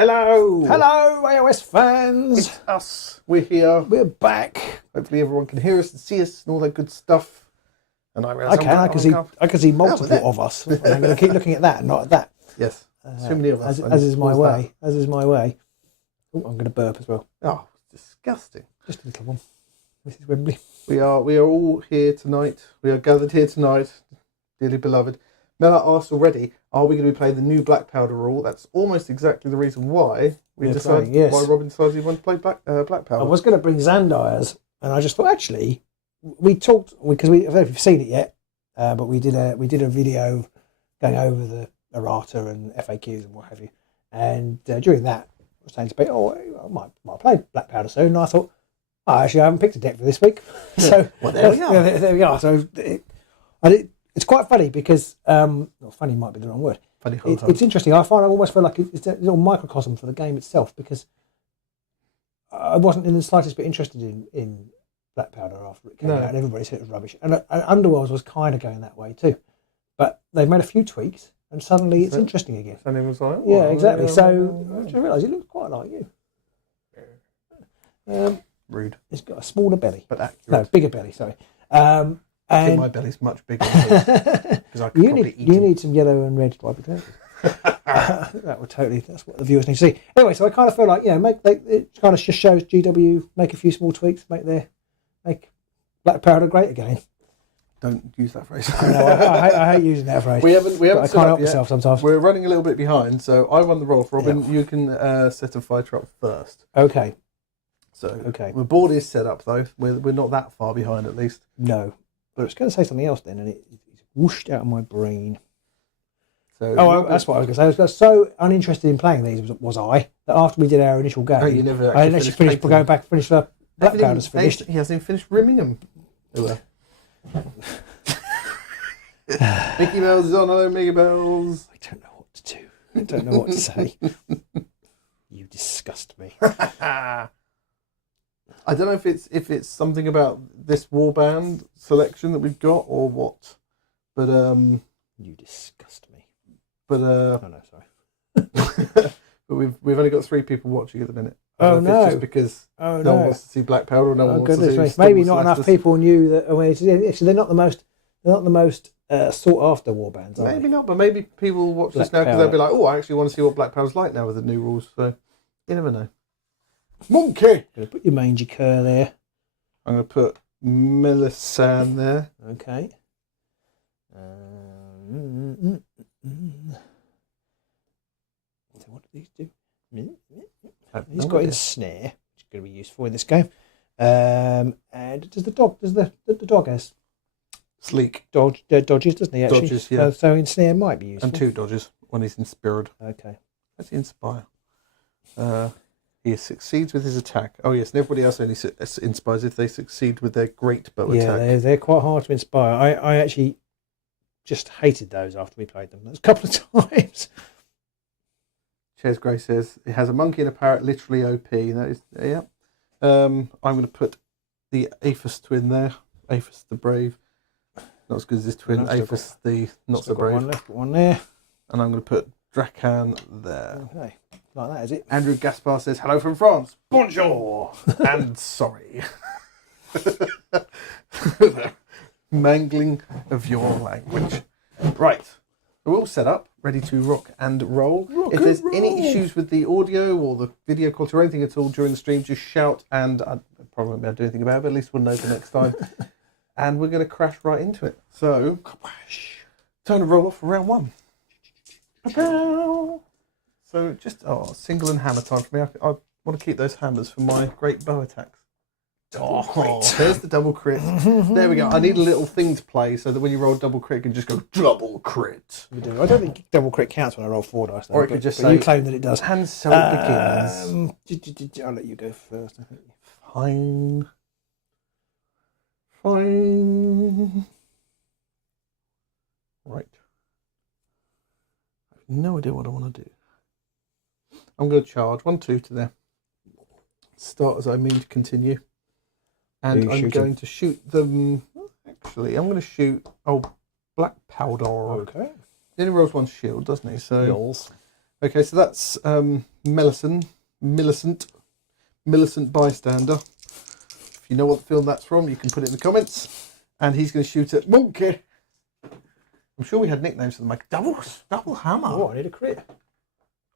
Hello! Hello, AOS fans! It's us. We're here. We're back. Hopefully everyone can hear us and see us and all that good stuff. And I realise I can see multiple of us. I'm going to keep looking at that and not at that. Yes. So many of us. As is my way. As is my way. Oh, I'm going to burp as well. Oh, disgusting. Just a little one. Mrs. Wembley. We are all here tonight. We are gathered here tonight, dearly beloved. Mela asked already, are we going to be playing the new Blackpowder rule? That's almost exactly the reason why we decided, why Robin decided he wanted to play Blackpowder. I was going to bring Xandire's, and I just thought, actually, we talked, because I don't know if you've seen it yet, but we did a video going over the Errata and FAQs and what have you. And during that, I was saying to Pete, I might play Blackpowder soon. And I thought, actually, I haven't picked a deck for this week. So well, there we are. There we are. So it's quite funny because, funny might be the wrong word. Funny. It's interesting. I almost feel like it's a little microcosm for the game itself, because I wasn't in the slightest bit interested in Blackpowder after it came out, and everybody said it was rubbish. And Underworlds was kind of going that way too. But they've made a few tweaks, and suddenly it's interesting again. And was like, yeah, exactly. So I realised it looks quite like you. Rude. It's got a smaller belly. But accurate. No, bigger belly, sorry. I think my belly's much bigger because I could probably eat You need some yellow and red stripe potatoes. That would totally. That's what the viewers need to see. Anyway, so I kind of feel like it kind of just shows GW make a few small tweaks, make Blackpowder great again. Don't use that phrase. I hate using that phrase. We haven't. I can't help myself sometimes. We're running a little bit behind, so I won the roll. Robin, you can set a fighter up first. Okay. So the board is set up though. We're not that far behind at least. No. But I was going to say something else then, and it whooshed out of my brain. So that's what I was going to say. I was so uninterested in playing these, was I, that after we did our initial game, you never I didn't actually finish going back and finish the Blackpowder's finished. He hasn't even finished rimming them. Mickey Bells is on. Hello, Mickey Bells. I don't know what to do. I don't know what to say. You disgust me. I don't know if it's something about this warband selection that we've got or what, but you disgust me. But oh no, sorry. But we've only got 3 people watching at the minute. Oh no! It's just because no one wants to see Blackpowder, no one wants to see. Maybe not enough people knew that. I mean, actually, they're not the most sought after warbands. Maybe not, but maybe people watch this now because they'll be like, I actually want to see what Blackpowder's like now with the new rules. So you never know. Monkey! Going to put your mangy cur there. I'm going to put Melisande there. Okay. So what do these do? He's got his snare, which is going to be useful in this game. And does the dog has sleek dodges, doesn't he? Actually, dodges, yeah. So ensnare might be useful. And 2 dodges when he's inspired. Okay. Let's inspire. He succeeds with his attack. Oh yes, and everybody else only inspires if they succeed with their great bow attack. Yeah, they're quite hard to inspire. I actually just hated those after we played them. There's a couple of times. Ches Gray says it has a monkey and a parrot, literally OP. That is, yeah. I'm going to put the Aphis twin there. Aphis the brave, not as good as this twin. Aphis the not so brave. One left, one there, and I'm going to put Dracan there. Okay. Like that, is it? Andrew Gaspar says, hello from France. Bonjour. And sorry. Mangling of your language. Right. We're all set up, ready to rock and roll. If there's any issues with the audio or the video quality or anything at all during the stream, just shout, and I probably won't be able to do anything about it, but at least we'll know the next time. And we're going to crash right into it. So, time to roll off for round 1. So just single and hammer time for me. I want to keep those hammers for my great bow attacks. There's the double crit. There we go. I need a little thing to play so that when you roll double crit, you can just go double crit. I don't think double crit counts when I roll 4 dice. Though, or it could just say, you claim that it does. And so it begins. I'll let you go first, I think. Fine. Right. I have no idea what I want to do. I'm going to charge 1, 2 to there. Start as I mean to continue. And I'm going to shoot them. Actually, I'm going to shoot Blackpowder. Okay. He only rolls 1 shield, doesn't he? So Okay, so that's Millicent Bystander. If you know what film that's from, you can put it in the comments. And he's going to shoot at Monkey. I'm sure we had nicknames for them, like double hammer. Oh, I need a crit.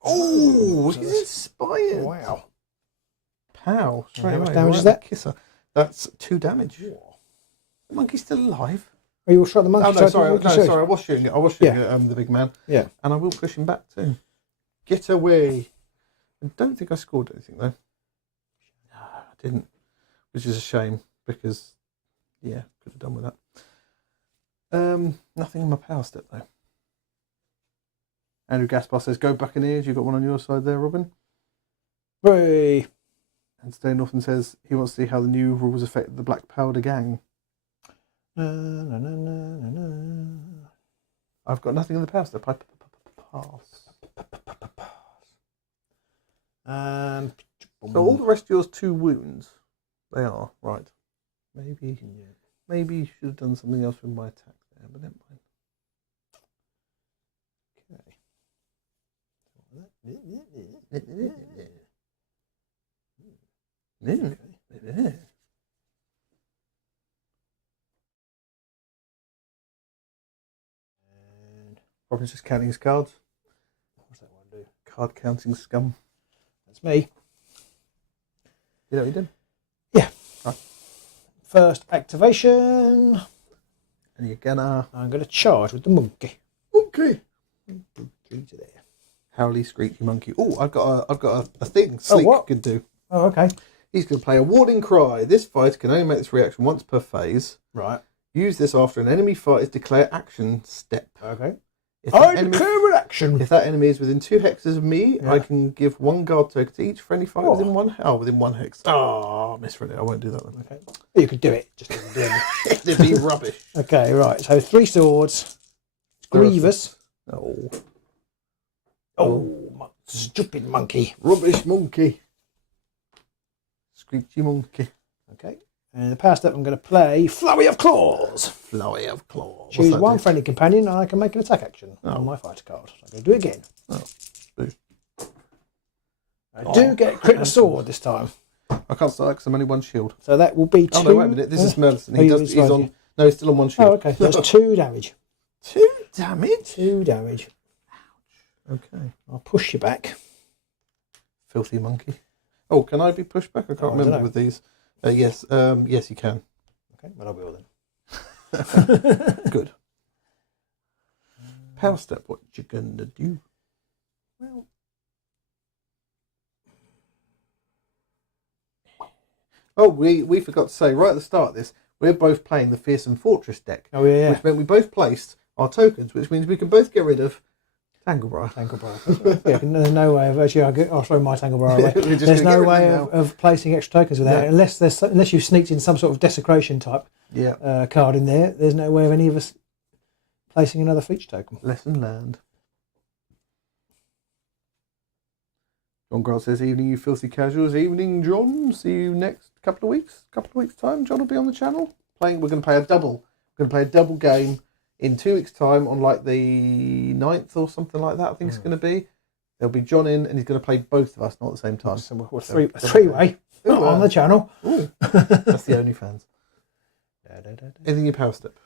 Oh, he's inspired. Wow. Pow. How much damage is that? Kisser. That's 2 damage. The monkey's still alive. Oh, you will shot the monkey? Oh, no, sorry, I was shooting it. I was shooting at the big man. Yeah. And I will push him back too. Get away. I don't think I scored anything, though. No, I didn't. Which is a shame, because, yeah, could have done with that. Nothing in my power step, though. Andrew Gaspar says, go Buccaneers. You got one on your side there, Robin. Hey. And Stay Norton says he wants to see how the new rules affect the Blackpowder gang. I've got nothing in the power step. I pass. So all the rest of yours 2 wounds. They are, right. Maybe you should have done something else with my attack there, but never mind. Okay. Robin's just counting his cards. What's that one do? Card counting scum. That's me. You know what you did? Yeah. Right. First activation. And you're gonna... I'm going to charge with the monkey. Okay. 3 to there. Howly screechy monkey. Oh, I've got a thing Sleek could do. Oh, okay. He's going to play a warning cry. This fighter can only make this reaction once per phase. Right. Use this after an enemy fighter's declare action step. Okay. Declare an action. If that enemy is within 2 hexes of me, I can give 1 guard token to each friendly fighter within 1 hex. Oh, misread it. I won't do that then. Okay. You could do it. Just didn't do it. It'd be rubbish. Okay, right. So 3 swords. Grievous. Oh, stupid monkey. Rubbish monkey. Screechy monkey. Okay. And the power step, I'm going to play Flurry of Claws. Flurry of Claws. Choose 1 friendly companion and I can make an attack action on my fighter card. So I'm going to do it again. I do get crit a sword this time. I can't start because I'm only 1 shield. So that will be 2. Oh, no, wait a minute. This is Merlison. He's still on 1 shield. Oh, okay. So that's 2 damage. 2 damage? 2 damage. Ouch. Okay. I'll push you back. Filthy monkey. Oh, can I be pushed back? I can't remember with these. Yes, yes, you can. Okay, well, I will then. Good. Power step, what you gonna do? Well, oh, we forgot to say right at the start of this, we're both playing the Fearsome Fortress deck. Oh yeah. Which meant we both placed our tokens, which means we can both get rid of Tanglebriar. Yeah, there's no way of actually. I'll throw my Tanglebriar away. There's no way of placing extra tokens with that unless you've sneaked in some sort of desecration type card in there. There's no way of any of us placing another feature token. Lesson learned. John Grant says, "Evening, you filthy casuals. Evening, John. See you next couple of weeks time. John will be on the channel playing. We're going to play a double. We're going to play a double game." In 2 weeks' time, on like the 9th or something like that, I think it's going to be. There'll be John in, and he's going to play both of us, not at the same time. So we're three-way on the channel. That's the only fans. Anything in your power step?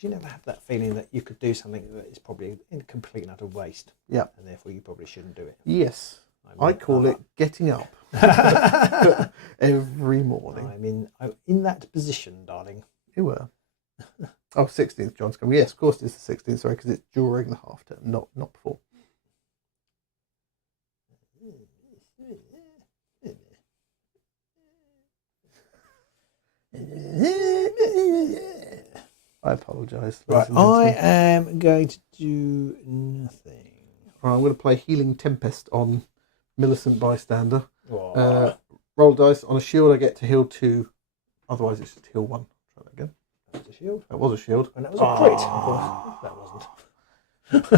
You never have that feeling that you could do something that is probably in complete and utter waste. Yeah. And therefore you probably shouldn't do it. Yes. I call it getting up every morning. I'm in that position, darling. You were. Oh, 16th, John's coming. Yes, of course it's the 16th, sorry, because it's during the half term, not before. I apologise. Right, I am going to do nothing. Right, I'm going to play Healing Tempest on Millicent Bystander. Roll dice. On a shield, I get to heal 2. Otherwise, it's just heal 1. Try that again. That was a shield. That was a shield. And that was a crit, of course. That wasn't.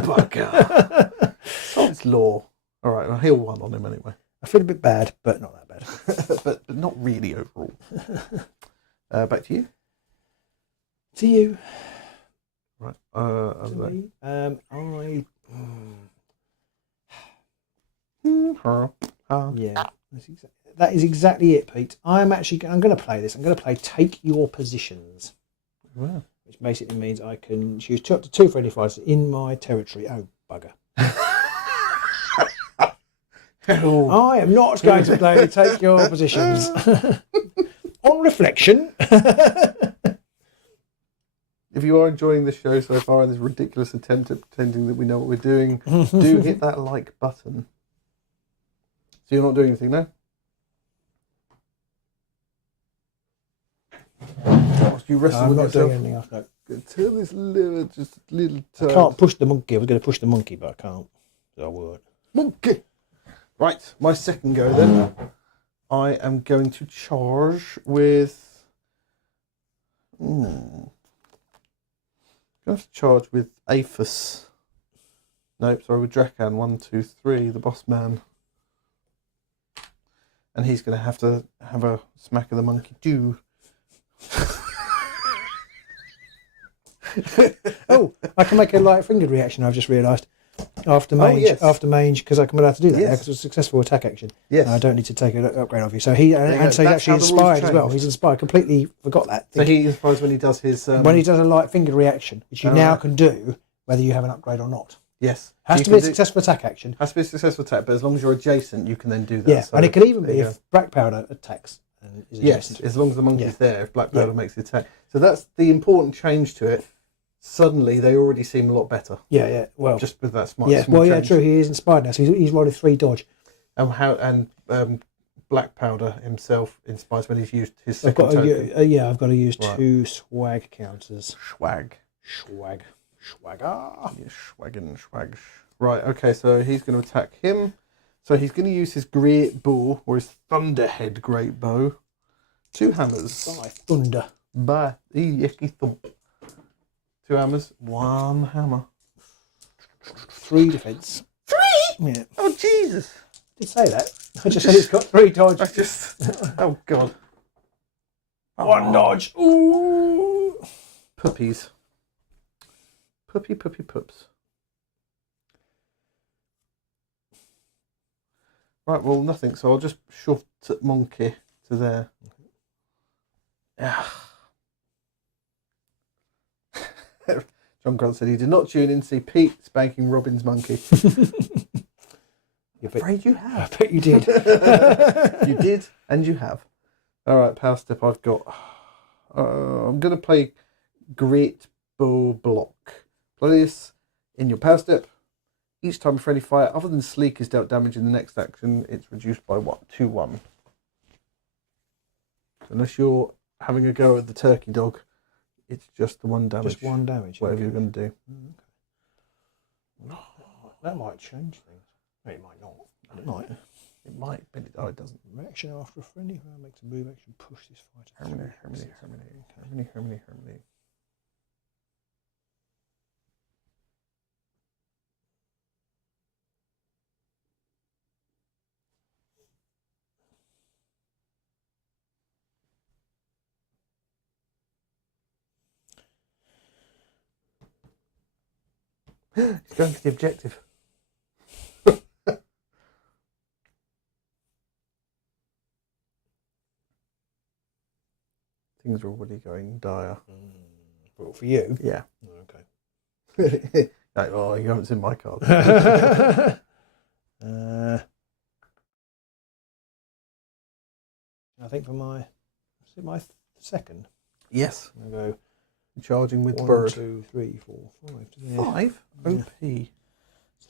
Bugger. Sod's law. All right, I'll heal 1 on him anyway. I feel a bit bad, but not that bad. but not really overall. Back to you. To you. Right. To me. Yeah. That is exactly it, Pete. I'm going to play this. I'm going to play Take Your Positions. Wow. Which basically means I can choose up to 2 friendly fighters in my territory. Oh, bugger. I am not going to play Take Your Positions. On reflection. If you are enjoying the show so far and this ridiculous attempt at pretending that we know what we're doing, do hit that like button. So you're not doing anything now? You wrestle I'm with not yourself. doing anything else. No. Turn this liver just a little turn. I can't push the monkey. I was going to push the monkey, but I can't. So I won't. Monkey! Right, my second go then. I am going to charge with... I'm going to charge with Aphis. Nope, sorry, with Drakan. 1, 2, 3, the boss man. And he's going to have a smack of the monkey too. Oh, I can make a light-fingered reaction, I've just realised. After mange, because I'm allowed to do that because it's a successful attack action. Yes. And I don't need to take an upgrade off you. So he so he's actually inspired as well. He's inspired. Completely forgot that. So he inspires when he does his... when he does a light-fingered reaction, which you now can do, whether you have an upgrade or not. Yes. Has to be a successful attack action. Has to be a successful attack, but as long as you're adjacent, you can then do that. Yeah, so and it can even be if Blackpowder attacks. And is adjacent. Yes, as long as the monkey's there, if Blackpowder makes the attack. So that's the important change to it. Suddenly, they already seem a lot better. Yeah. Well, just with that smart. Yeah. Well, change. True. He is inspired now, so he's rolled a 3 dodge. And Blackpowder himself inspires when he's used his second token. I've got to use 2 swag counters. Swagger. Yeah, swag. Right. Okay. So he's going to attack him. So he's going to use his great bow or his thunderhead great bow. 2 hammers. By thunder. By yucky thump. 2 hammers, 1 hammer. 3 defense. 3? Yeah. Oh, Jesus. I did say that. I just said it's got 3 dodge. Oh, God. 1 dodge. Ooh. Puppies. Puppy pups. Right, well, nothing. So I'll just shove monkey to there. Yeah. John Grant said he did not tune in to see Pete spanking Robin's monkey. You're afraid you have. I bet you did. You did, and you have. All right, power step I've got. I'm going to play Great Bow Block. Play this in your power step. Each time a friendly fire, other than Sleek, is dealt damage in the next action, it's reduced by what? 2-1. Unless you're having a go at the turkey dog, it's just the 1 damage. Just 1 damage. Whatever you're going to do. Okay. That might change things. No, it might not. It might. It might, but it doesn't. Reaction after a friendly fire makes a move action. Push this fighter. Harmony. He's going for the objective. Things are already going dire. Well, for you? Yeah. Okay. Oh, you haven't seen my card. I think for my second. Yes. I'm going to go charging with 1, bird. 2, 3, 4, 5. Yeah. 5? OP. Yeah.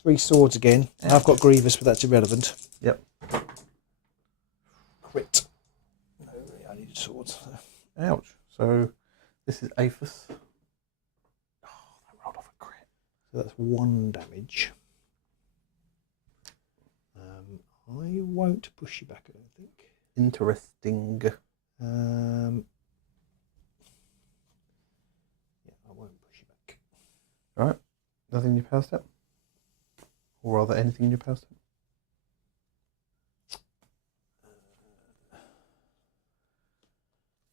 3 swords again. Yeah. I've got Grievous, but that's irrelevant. Yep. Crit. No, I needed swords. Ouch. So this is Aphis. Oh, that rolled off a crit. So that's 1 damage. I won't push you back, I don't think. Interesting. Yeah, I won't push you back. Alright. Nothing in your power step? Or rather, anything in your power step?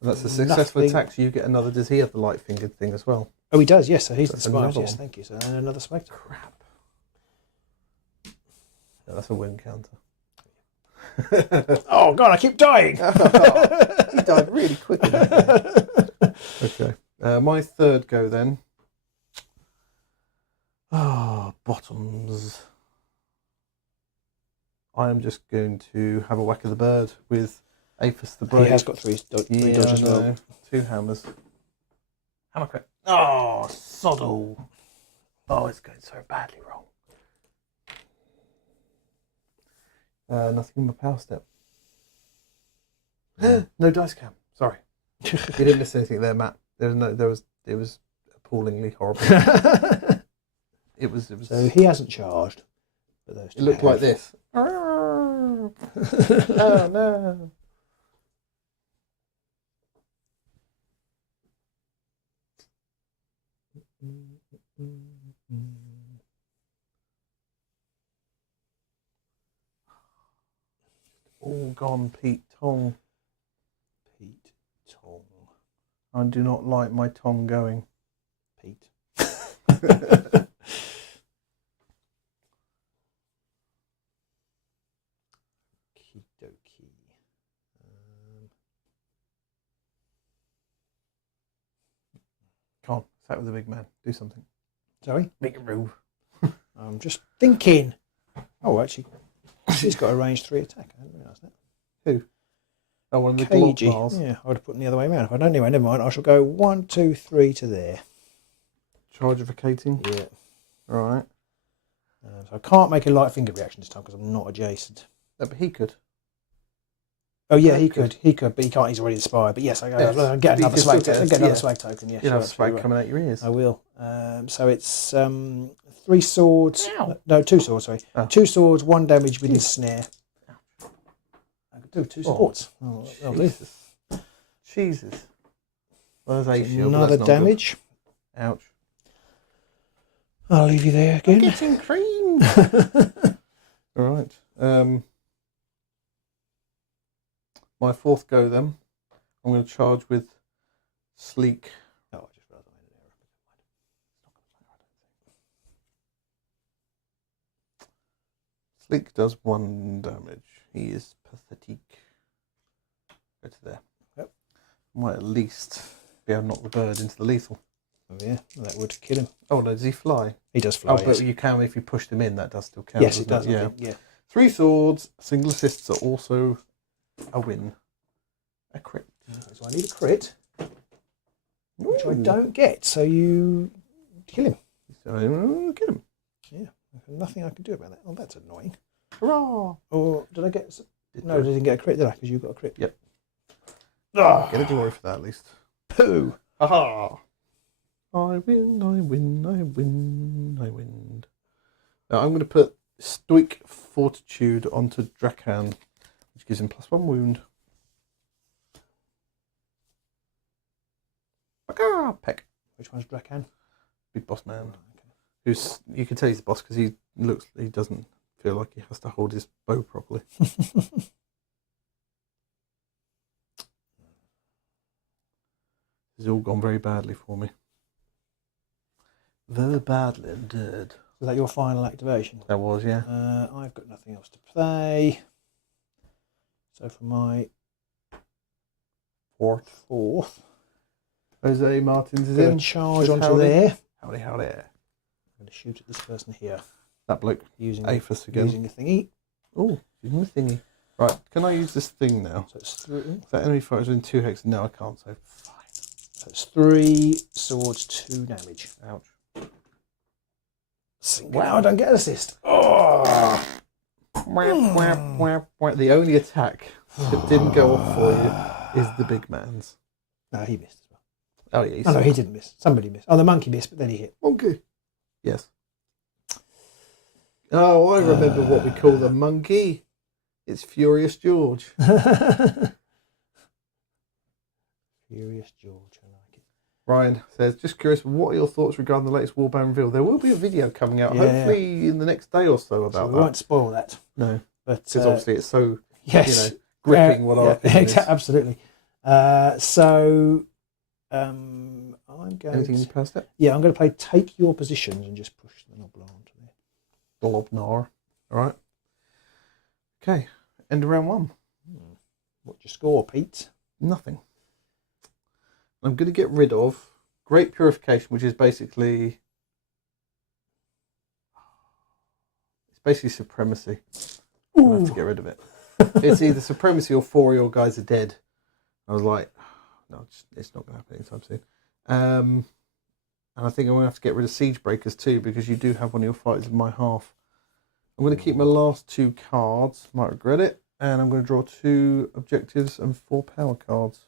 And that's a successful Nothing. attack, so you get another. Does he have the light fingered thing as well? Oh, he does. Yes, so he's That's the spy. another Yes, one. thank you. So and another spectre. Crap. Yeah, that's a wound counter. Oh God, I keep dying. He died really quickly. Okay. My third go then. Bottoms. I am just going to have a whack of the bird with Aphis the Brave. He has got three dodges as well. 2 hammers. Hammer crit. Oh, soddle. Oh, it's going so badly wrong. Nothing in my power step. No dice cam. Sorry. You didn't miss anything there, Matt. It was appallingly horrible. It was. So he hasn't charged. But those It looked like this. Oh no. All gone, Pete Tong. Pete Tong. I do not like my tongue going. Pete. Okie-dokie. Come on, sat with the big man. Do something. Sorry? Make a move. I'm just thinking. Oh, actually, she's got a range 3 attack. I didn't realise that. Who? Oh, one of the Cagey. Glock Yeah, I would have put it the other way around. If I don't anyway, never mind. I shall go 1, 2, 3 to there. Chargificating. Yeah. Right. So I can't make a light finger reaction this time because I'm not adjacent. No, but he could. Oh yeah, Oh, he could, but he can't. He's already inspired. But yes, Yes, I'll get but another you swag. can still Get get another yeah. swag token. Yes, You'll have you're swag absolutely coming out your ears. right. I will. So it's 3 swords. Ow. No, 2 swords. Sorry, Oh. 2 swords, 1 damage with his snare. I could do 2 swords. Oh, that'll do. Jesus. Well, there's a shield, but Another that's not damage. good. Ouch. I'll leave you there again. Getting creamed. All right. My fourth go then. I'm going to charge with Sleek. Oh, I just realised I made an error. Sleek does 1 damage. He is pathetic. Go to there. Yep. Might at least be able to knock the bird into the lethal. Oh yeah, that would kill him. Oh no, does he fly? He does fly. Oh, but Yes, you can if you pushed him in. That does still count. yes it does. doesn't I Yeah. think, yeah. 3 swords. Single assists are also a win. A crit. So I need a crit, which I Ooh. don't get. So you kill him. So, get him. Yeah, nothing I can do about that. Oh, that's annoying. Hurrah! Or did I get? No, I didn't get a crit, did I? Because you got a crit. Yep. Ah, Get a glory for that at least. poo. Aha! I win, I win, I win, I win. Now I'm going to put Stoic Fortitude onto Drakan, which gives him +1 wound. Peck. Which one's Drakan? Big boss man. Okay. Who's, you can tell he's the boss because he doesn't feel like he has to hold his bow properly. This has all gone very badly for me. Very badly indeed. Was that your final activation? That was, yeah. I've got nothing else to play. So for my fourth, Jose Martins is I'm going in. to charge Says onto howdy. there. Howdy, howdy. I'm going to shoot at this person here That bloke. using Aphis again. using the thingy. Oh, using the thingy. Right, can I use this thing now? So it's three. Is that enemy fighters in 2 hex? No, I can't, so fine. So it's 3 swords, 2 damage. Ouch. Wow, I don't get an assist. Oh. Whap, whap, whap, whap. The only attack that didn't go off for you is the big man's. No, he missed as well. Oh, yeah. Oh, no, he didn't miss. Somebody missed. Oh, the monkey missed, but then he hit. Monkey. Yes. Oh, I remember what we call the monkey. It's Furious George. Furious George, I like it. Ryan says, just curious, what are your thoughts regarding the latest Warband reveal? There will be a video coming out, Yeah. hopefully in the next day or so So about we that. won't spoil that. No, But because obviously it's so yes, gripping what our opinion is. absolutely. I'm going Anything to, you passed it? yeah, I'm going to play Take Your Positions and just push the Noblar onto there. Blobnar. All right. Okay. End of round 1. What's your score, Pete? Nothing. I'm going to get rid of Great Purification, which is basically... It's basically Supremacy. I'm going to have to get rid of it. It's either Supremacy or 4 of your guys are dead. I was like, no, it's not going to happen anytime soon. And I think I'm going to have to get rid of Siege Breakers too, because you do have one of your fighters in my half. I'm going to keep my last 2 cards. Might regret it. And I'm going to draw 2 objectives and 4 power cards.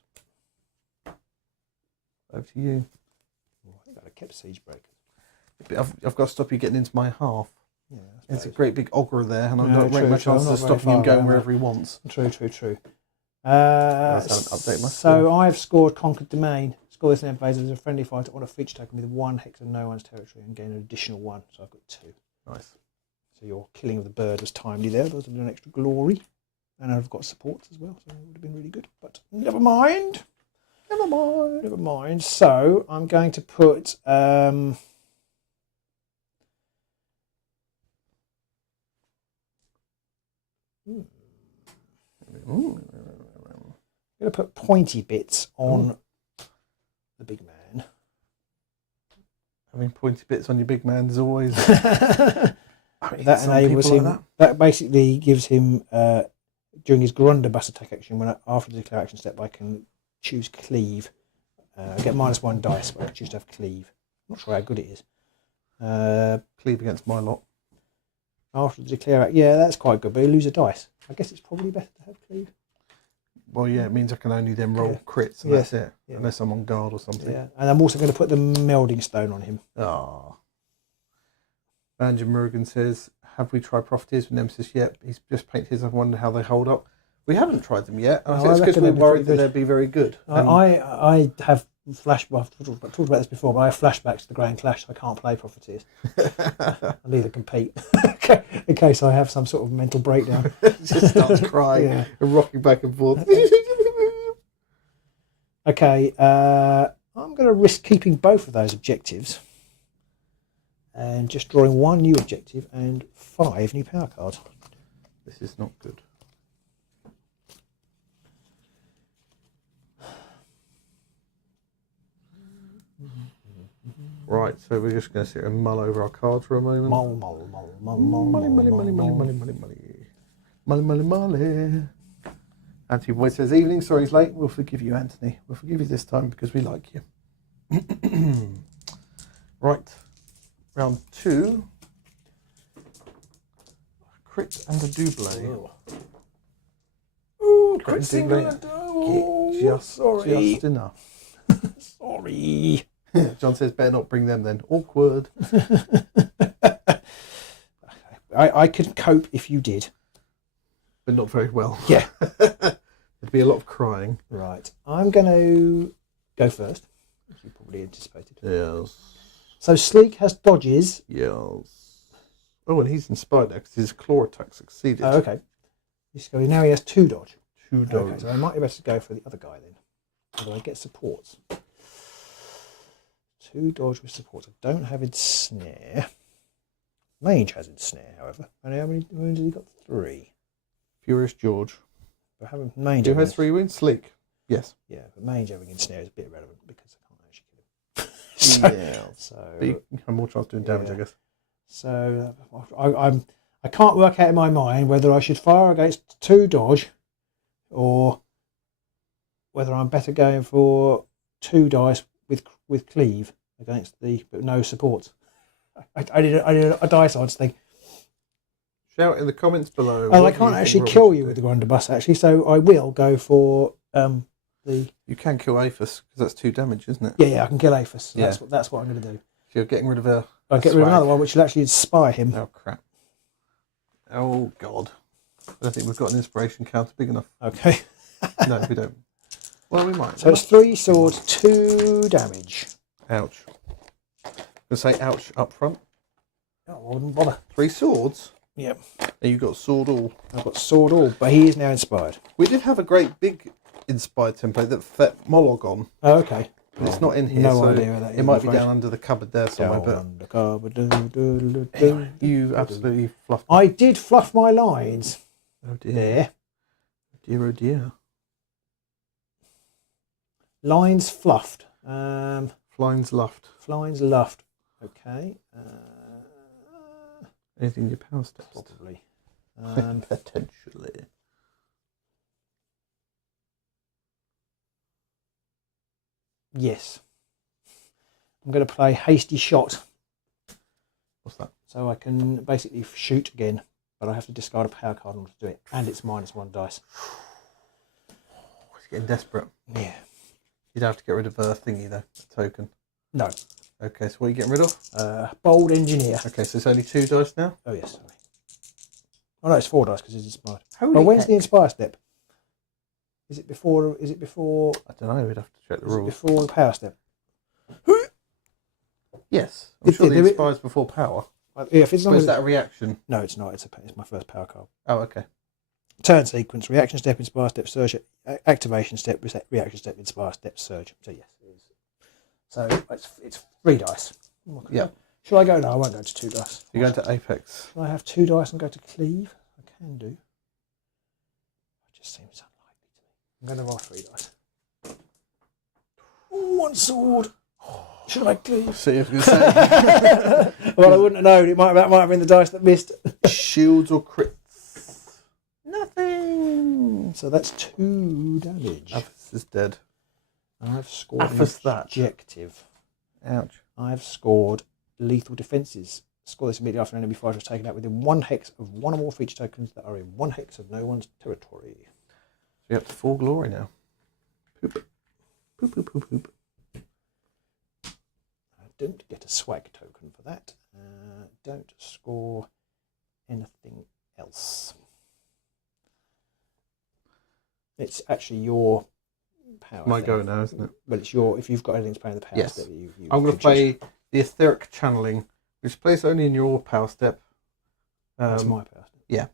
Over to you. I think I'd have kept Siege Breakers. I've got to stop you getting into my half. Yeah, There's a great big ogre there, and I'm No, not making my chances of stopping him going wherever he wants. True. Update my So I've scored Conquered Domain. Score this in phase as a friendly fighter on a feature token with 1 hex of no one's territory and gain an additional 1. So I've got 2. Nice. So your killing of the bird was timely there. Those would have done extra glory. And I've got supports as well, so it would have been really good. But never mind. Never mind. So I'm going to put... I'm going to put pointy bits on the big man. Having pointy bits on your big man is always... that enables him... That basically gives him... during his Grundabus attack action, after the declare action step, I can choose Cleave. I get -1 dice, but I can choose to have Cleave. I'm not sure how good it is. Cleave against my lot. After the declare action, yeah, that's quite good, but you lose a dice. I guess it's probably better to have Cleave. Well, yeah, it means I can only then roll crits, and that's it. Yeah. Unless I'm on guard or something. Yeah, and I'm also going to put the Melding Stone on him. Ah. Banjo Murugan says, have we tried Profiteers with Nemesis yet? He's just painted his. I wonder how they hold up. We haven't tried them yet. I think it's because we're worried that they'd be very good. I have flashbacks. I've talked about this before, but I have flashbacks to the Grand Clash. So I can't play Profiteers. I neither compete in case I have some sort of mental breakdown. Just starts crying and rocking back and forth. Okay, I'm going to risk keeping both of those objectives and just drawing 1 new objective and 5 new power cards. This is not good. Right, so we're just going to sit and mull over our cards for a moment. Mully. Anthony Boyd says, evening, sorry he's late. We'll forgive you, Anthony. We'll forgive you this time because we like you. Right, round 2. Crit and a double. Ooh, crit single and double. Just enough. Sorry. John says, better not bring them then. Awkward. I could cope if you did. But not very well. Yeah. There'd be a lot of crying. Right. I'm going to go first, as you probably anticipated. Yes. So Sleek has dodges. Yes. Oh, and he's inspired now because his claw attack succeeded. Oh, okay. Now he has 2 dodge. 2 dodge. Okay, so I might be better to go for the other guy then. Although I get supports. 2 dodge with supports. I don't have ensnare. Mage has ensnare, however. And how many wounds has he got? 3. Furious George. But having Mage... Who has 3 wounds? Sleek. Yes. Yeah, but Mage having ensnare is a bit irrelevant because I can't actually kill him. But you have more chance of doing damage, I guess. So I can't work out in my mind whether I should fire against 2 dodge or whether I'm better going for 2 dice with cleave against but no supports. I did a dice odds thing. Shout in the comments below. Oh, I can't actually kill you with the Grundabus actually, so I will go for You can kill Aphis because that's 2 damage, isn't it? Yeah, I can kill Aphis. So yeah. That's what I'm going to do. So you're getting rid of a. I'll get rid of another one, which will actually inspire him. Oh crap! Oh god! I don't think we've got an inspiration counter big enough. Okay. No, we don't. Well, we might. So it's 3 swords, 2 damage. Ouch. I'm going to say ouch up front. Oh, I wouldn't bother. 3 swords? Yep. And you've got sword all. I've got sword all, but he is now inspired. We did have a great big inspired template that Fet Mollog on. Oh, okay. But it's not in here, No so idea where that is, it might I'm be afraid. down under the cupboard there somewhere. Down But under cover, anyway, you absolutely fluffed. I did fluff my lines. Oh dear. There. Dear, oh dear. Lines fluffed. Flying's luffed. Lines luffed. Okay. Anything in your power steps? Probably. Potentially. Yes. I'm going to play Hasty Shot. What's that? So I can basically shoot again, but I have to discard a power card in order to do it. And it's -1 dice. It's getting desperate. Yeah. You'd have to get rid of a thingy though, a token. No. Okay, so what are you getting rid of? Bold Engineer. Okay, so it's only 2 dice now? Oh, yes, sorry. Oh, no, it's 4 dice because it's inspired. Holy Well, when's heck. the Inspire step? Is it before? I don't know, we'd have to check the rules. Before the power step? Yes, I'm sure the there is- inspires before power. Yeah, if it's Or not. is that a reaction? No, it's not. It's my first power card. Oh, okay. Turn sequence: reaction step, inspire step, surge, activation step, reaction step, inspire step, surge. So yes, it is. So it's 3 dice. Okay. Yeah. Shall I go? No, I won't go to 2 dice. You're going to Apex. Shall I have 2 dice and go to cleave? I can do. It just seems unlikely to me. I'm going to roll 3 dice. Ooh, 1 sword. Should I cleave? See if you say Well, I wouldn't have known. That might have been the dice that missed. shields or crits. Nothing. So that's 2 damage. Aphis is dead. I've scored Aphis an that. objective. Ouch. I've scored lethal defences. Score this immediately after an enemy fighter is taken out within 1 hex of 1 or more feature tokens that are in 1 hex of no one's territory. So you're up to full glory now. Poop. Poop, poop, poop, poop. I don't get a swag token for that. Don't score anything else. It's actually your power. My thing. go now, isn't it? Well, it's your. If you've got anything to play in the power Yes. step, I'm going to can choose. play the Etheric Channeling, which plays only in your power step. That's my power step. Yeah.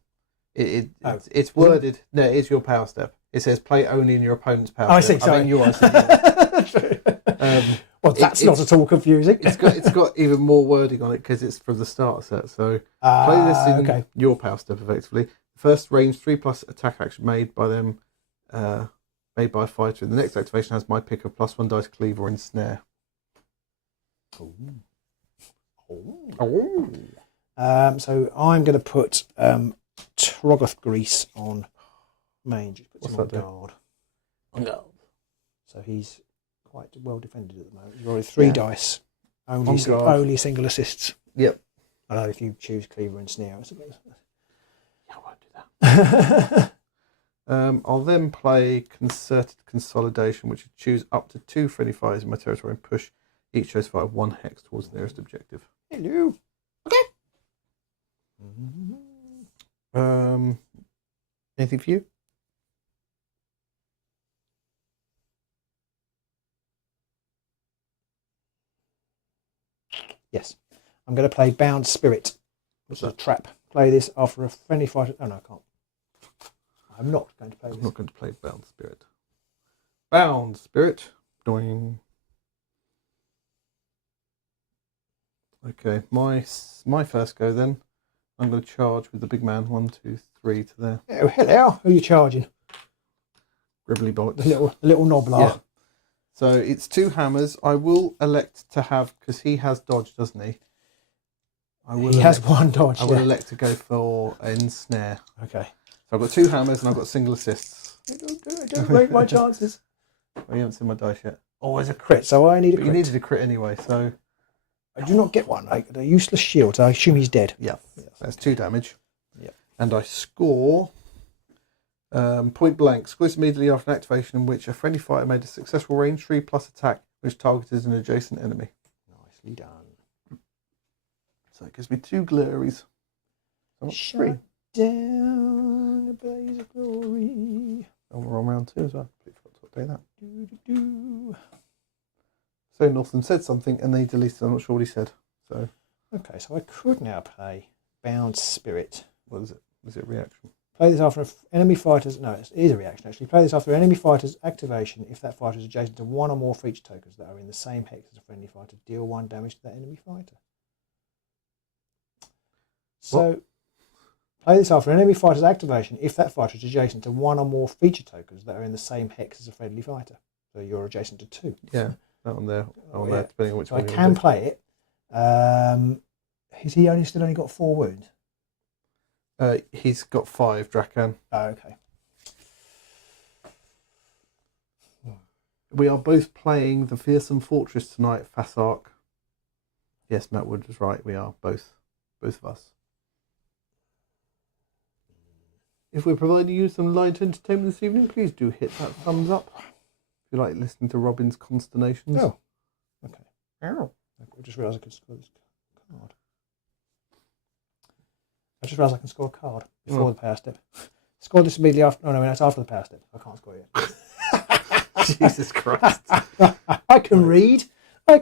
Oh. It's worded. No, it is your power step. It says play only in your opponent's power Oh, I step. see, sorry. I mean yours. Yours. True. Well, That's not at all confusing. it's got even more wording on it because it's from the starter set. So play this in your power step effectively. First range 3+ attack action made by them, made by a fighter. The next activation has my pick of +1 dice cleave or ensnare. So I'm going to put Troggoth Grease on main. Just puts him on guard. So he's quite well defended at the moment. He's rolled 3 dice. Only single assists. Yep. I know if you choose Cleaver and Snare. Yeah, I won't do that. I'll then play Concerted Consolidation, which is choose up to 2 friendly fighters in my territory and push each chosen fighter 1 hex towards the nearest objective. Hello. Anything for you? Yes. I'm going to play Bound Spirit, which is a trap. Play this after a friendly fighter. Oh, no, I can't. I'm not going to play this. I'm not going to play Bound Spirit. Bound Spirit. Doing. Okay, my first go then. I'm going to charge with the big man. 1, 2, 3 to there. Oh, hello. Who are you charging? Gribbly bollocks. The little knobbler. Yeah. So it's 2 hammers. I will elect to have, because he has dodge, doesn't he? He has 1 dodge. I will elect to go for ensnare. Okay. So I've got 2 hammers and I've got single assists. Don't break my chances. Oh, you haven't seen my dice yet. Oh, it's a crit, so I need a But crit. you needed a crit anyway, so I do not get one. A useless shield. I assume he's dead. yeah, that's 2 damage. Yeah. And I score point blank. Scores immediately after an activation in which a friendly fighter made a successful range 3+ attack, which targeted an adjacent enemy. Nicely done. So it gives me 2 glories. So Shut 3. down the blaze of glory. And we're on round 2 as well. Completely forgot to update that. Do. So Northam said something and they deleted it. I'm not sure what he said. So Okay, so I could now play Bound Spirit. what is it? Is it a reaction? Play this after enemy fighters. No, it is a reaction actually. Play this after enemy fighter's activation. If that fighter is adjacent to one or more feature tokens that are in the same hex as a friendly fighter, deal 1 damage to that enemy fighter. So, play this after enemy fighter's activation. If that fighter is adjacent to one or more feature tokens that are in the same hex as a friendly fighter, so you're adjacent to 2. Yeah, that one there, there, depending on which so one. I can play it. Has he still only got 4 wounds? He's got 5, Drakan. Oh, okay. We are both playing the Fearsome Fortress tonight, Fassark. Yes, Matt Wood was right. We are both of us. If we're providing you some light entertainment this evening, please do hit that thumbs up. If you like listening to Robin's consternations. Oh, okay. Ow. I just realised I could score this card. I just realised I can score a card before the power step. Score this immediately after. Oh no, that's after the power step. I can't score yet. Jesus Christ. I can read. Oh, I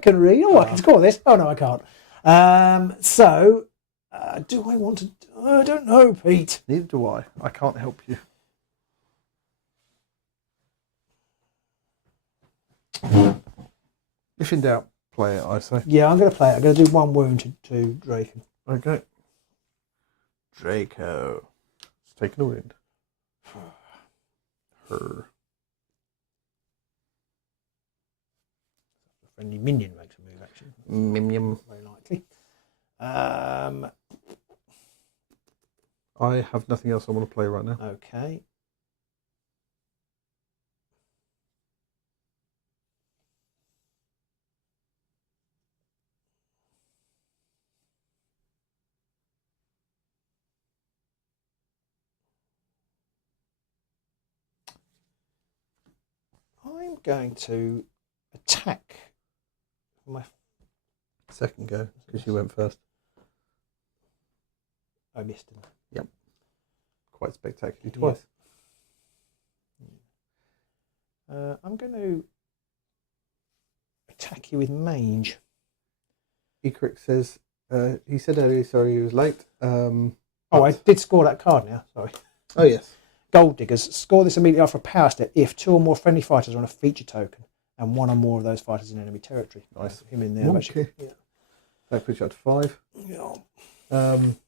can score this. Oh no, I can't. Do I want to? I don't know, Pete. Neither do I. I can't help you. If in doubt, play it, I say. Yeah, I'm going to play it. I'm going to do 1 wound to Draken. Okay. Draco. It's taking a wound. Her. A friendly minion makes a move, actually. Minion. Very likely. I have nothing else I want to play right now. Okay. I'm going to attack my Second go, because you went first. I missed him. Yep. Quite spectacularly twice. Yep. I'm going to attack you with mange. Ecrick says, he said earlier, sorry he was late. I did score that card now, sorry. Oh, yes. Gold Diggers. Score this immediately after a power step if 2 or more friendly fighters are on a feature token and 1 or more of those fighters in enemy territory. Nice. Him in there. Okay. Yeah. That puts you up to 5. Yeah.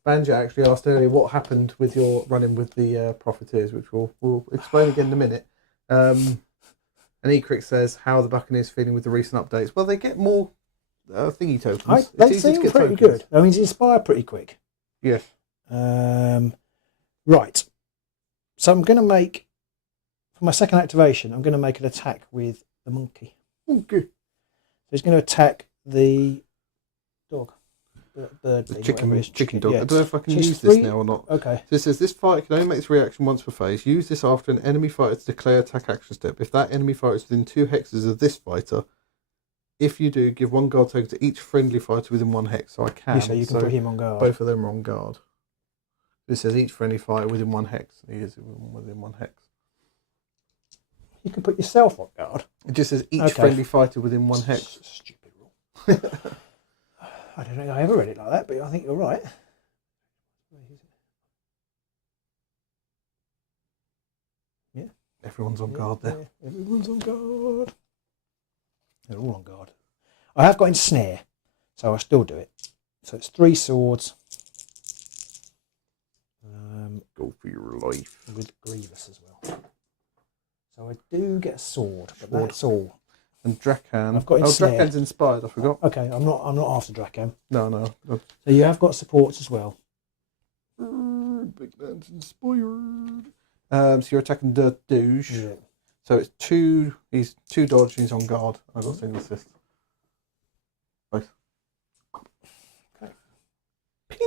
Banjo actually asked earlier what happened with your running with the Profiteers, which we'll explain again in a minute. And Ecrick says, how are the Buccaneers feeling with the recent updates? Well, they get more thingy tokens. They seem pretty good. I mean, it's inspired pretty quick. Yes. Right. So I'm going to make, for my second activation, I'm going to make an attack with the monkey. Okay. So he's going to attack the dog. Bird The thing, chicken dog. Yeah. I don't know if I can So it's use 3... this now or not. Okay. So it says this fighter can only make this reaction once per phase. Use this after an enemy fighter to declare attack action step. If that enemy fighter is within 2 hexes of this fighter, if you do, give 1 guard token to each friendly fighter within 1 hex. So I can. So you can put him on guard. Both of them are on guard. This says each friendly fighter within 1 hex. He is within 1 hex. You can put yourself on guard. It just says each friendly fighter within 1 hex. Stupid rule. I don't think I ever read it like that, but I think you're right. Yeah. Everyone's on guard there. Yeah, everyone's on guard. They're all on guard. I have got ensnare, so I'll still do it. So it's 3 swords. Go for your life. With Grievous as well. So I do get a sword, but that's all. And Drakan. I've got ensnare. Drakan's inspired, I forgot. Okay, I'm not after Drakan. No. So you have got supports as well. Big man's inspired. So you're attacking the douche. Yeah. So it's 2. He's 2 dodge. He's on guard. I've got single assist. Both. Okay. Ping.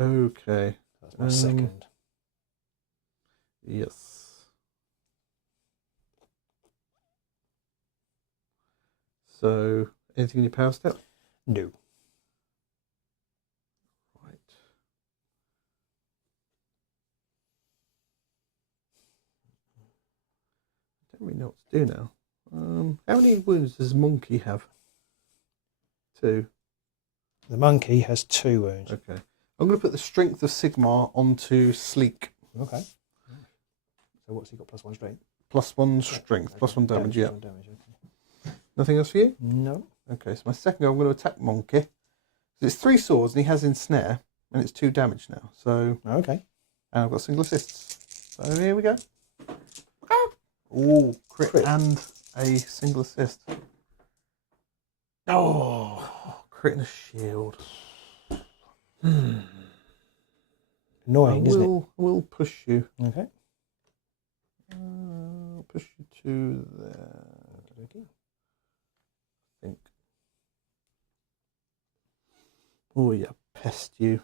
Okay. That's my second. Yes. So, anything in your power step? No. Right. I don't really know what to do now. How many wounds does Monkey have? 2. The monkey has 2 wounds. Okay. I'm going to put the strength of Sigmar onto Sleek. Okay. So what's he got? +1 strength? +1 strength, Okay. +1 damage, yeah. +1 damage, okay. Nothing else for you? No. Okay, so my second go, I'm going to attack Monkey. It's 3 swords and he has Ensnare, and it's 2 damage now. So, Okay. and I've got single assists. So here we go. Oh, crit and a single assist. Oh, crit and a shield. Annoying, isn't it? I will push you. Okay. I'll push you to there. Okay. I think. Oh yeah, pest you.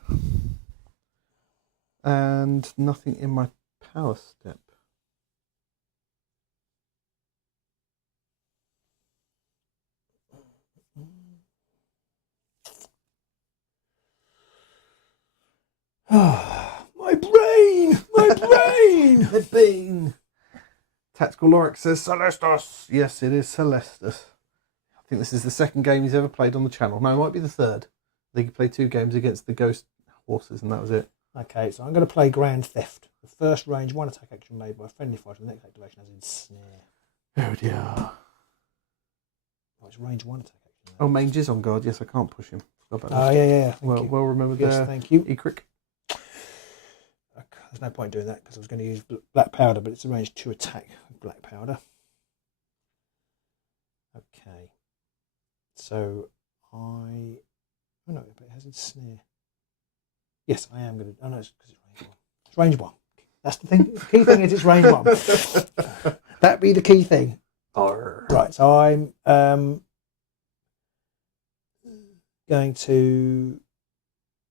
And nothing in my power step. My brain! My brain! The bean. Tactical Lorik says Celestus. Yes, it is Celestus. I think this is the second game he's ever played on the channel. No, it might be the third. I think he played 2 games against the Ghost Horses, and that was it. Okay, so I'm going to play Grand Theft. The first range 1 attack action made by a friendly fighter. The next activation has Ensnare. Oh dear. Oh, it's range 1 attack action. Oh, Mange is on guard. Yes, I can't push him. Oh, yeah. Well remembered Yes, there. thank you. Ecric. There's no point in doing that because I was going to use Blackpowder, but it's a range 2 attack Blackpowder. Okay. So oh no, but it has Ensnare. Yes, I am going to. Oh no, it's because it's range 1. It's range 1. That's the thing. The key thing is it's range 1. That'd be the key thing. Arr. Right, so I'm going to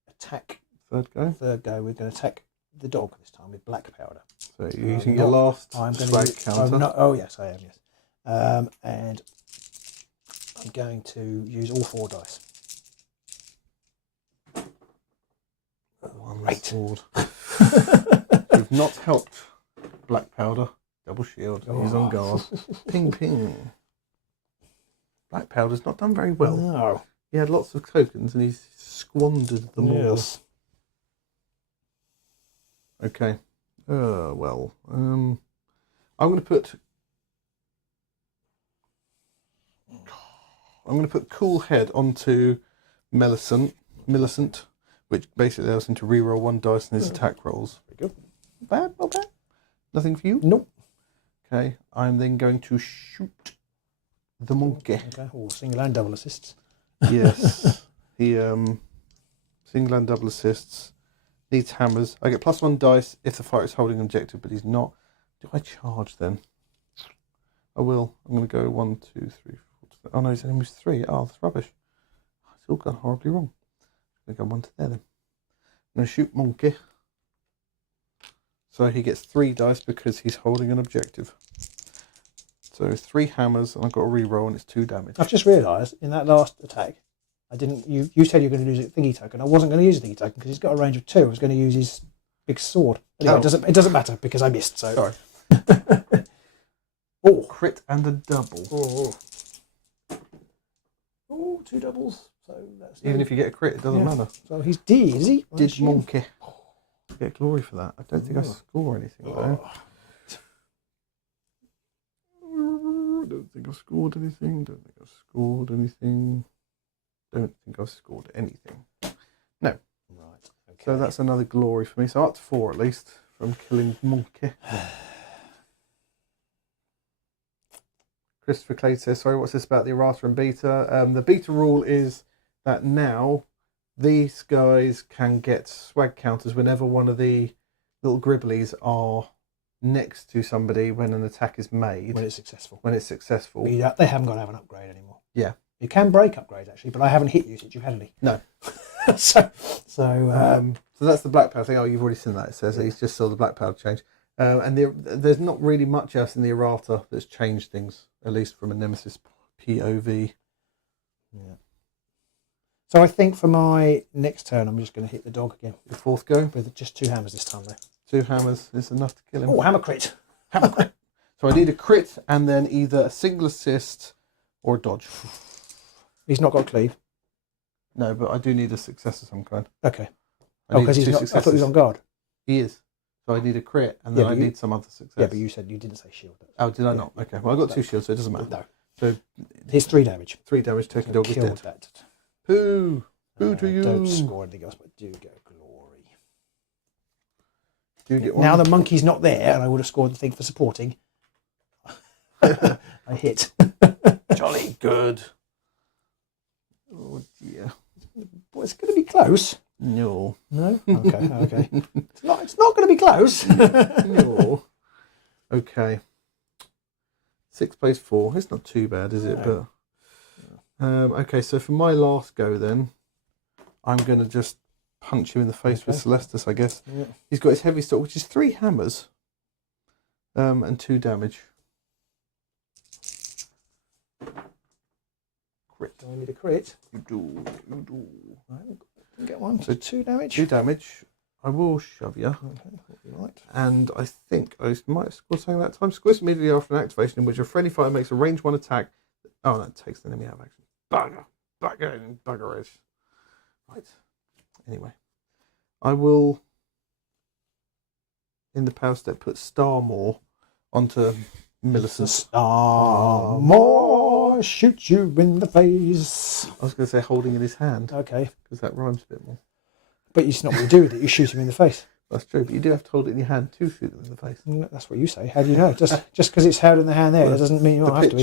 attack. Third go. We're going to attack the dog this time with Blackpowder. So you're using your last swag counter. Oh yes, I am. Yes, and I'm going to use all 4 dice. One sword. You've not helped Blackpowder. Double shield. He's on guard. Ping ping. Blackpowder's not done very well. No. He had lots of tokens and he's squandered them all. Yes. Okay. Well. I'm going to put Cool Head onto Millicent, which basically allows him to reroll 1 dice in his attack rolls. Very good. Not bad. Nothing for you? Nope. Okay. I'm then going to shoot the monkey. Okay. All single and double assists. Yes. He single and double assists. Needs hammers. I get +1 dice if the fighter is holding an objective, but he's not. Do I charge then? I will. I'm going to go 1, 2, 3, 4. Oh no, his enemy's 3. Oh, that's rubbish. It's all gone horribly wrong. I'm going to go 1 to there then. I'm going to shoot monkey. So he gets 3 dice because he's holding an objective. So 3 hammers, and I've got a reroll, and it's 2 damage. I've just realised in that last attack, I didn't. You said you were going to use a thingy token. I wasn't going to use a thingy token because he's got a range of 2. I was going to use his big sword. Anyway, it doesn't matter because I missed. So sorry. Oh, crit and a double. Oh, 2 doubles. So that's Even if you get a crit, it doesn't matter. So he's D, is he? Did monkey. Get glory for that. I don't think I score anything though. Don't think I've scored anything. Don't think I've scored anything. No. Right. Okay. So that's another glory for me. So up to 4 at least from killing monkey. Christopher Clay says, sorry, what's this about the Errata and Beta? The Beta rule is that now these guys can get swag counters whenever one of the little gribblies are next to somebody when an attack is made. When it's successful. When it's successful. They haven't got to have an upgrade anymore. Yeah. You can break upgrades actually, but I haven't hit usage. You've had any? No. so that's the Blackpowder thing. Oh, you've already seen that. It says he's just saw the Blackpowder change. And there's not really much else in the Errata that's changed things, at least from a Nemesis POV. Yeah. So I think for my next turn, I'm just going to hit the dog again. Your 4th go? With just 2 hammers this time, though. 2 hammers is enough to kill him. Oh, hammer crit. Hammer crit. So I need a crit and then either a single assist or a dodge. He's not got cleave. No, but I do need a success of some kind. Okay. I Because he's not. I thought he was on guard. He is. So I need a crit and then I need some other success. Yeah, but you said you didn't say shield. Oh, did I not? Okay. Well, I got 2 shields, so it doesn't matter. No. So he's 3 damage. 3 damage. Turkey dog is dead. That. Pooh. Pooh to you. Don't score anything else, but do get glory. Do you get one? Now the monkey's not there, and I would have scored the thing for supporting. I hit. Jolly good. Oh dear. Well, it's going to be close. No. No? Okay. It's not going to be close. No. Okay. 6 plays 4. It's not too bad, is it? No. But okay, so for my last go then, I'm going to just punch him in the face with Celestus, I guess. Yeah. He's got his heavy stock, which is 3 hammers and 2 damage. Crit. Do I need a crit? You do. Right, get one. So 2 damage. 2 damage. I will shove you. Okay, right. And I think I might have scored something that time. Squish immediately after an activation in which a friendly fighter makes a range 1 attack. Oh, that takes the enemy out of action. Bugger is. Right. Anyway. I will, in the power step, put Starmore onto Millicent. Starmore shoot you in the face. I was going to say holding in his hand. Okay. Because that rhymes a bit more. But it's not what you do with it. You shoot him in the face. That's true, but you do have to hold it in your hand to shoot them in the face. That's what you say. How do you know? Just because it's held in the hand there, that doesn't mean you don't have to be.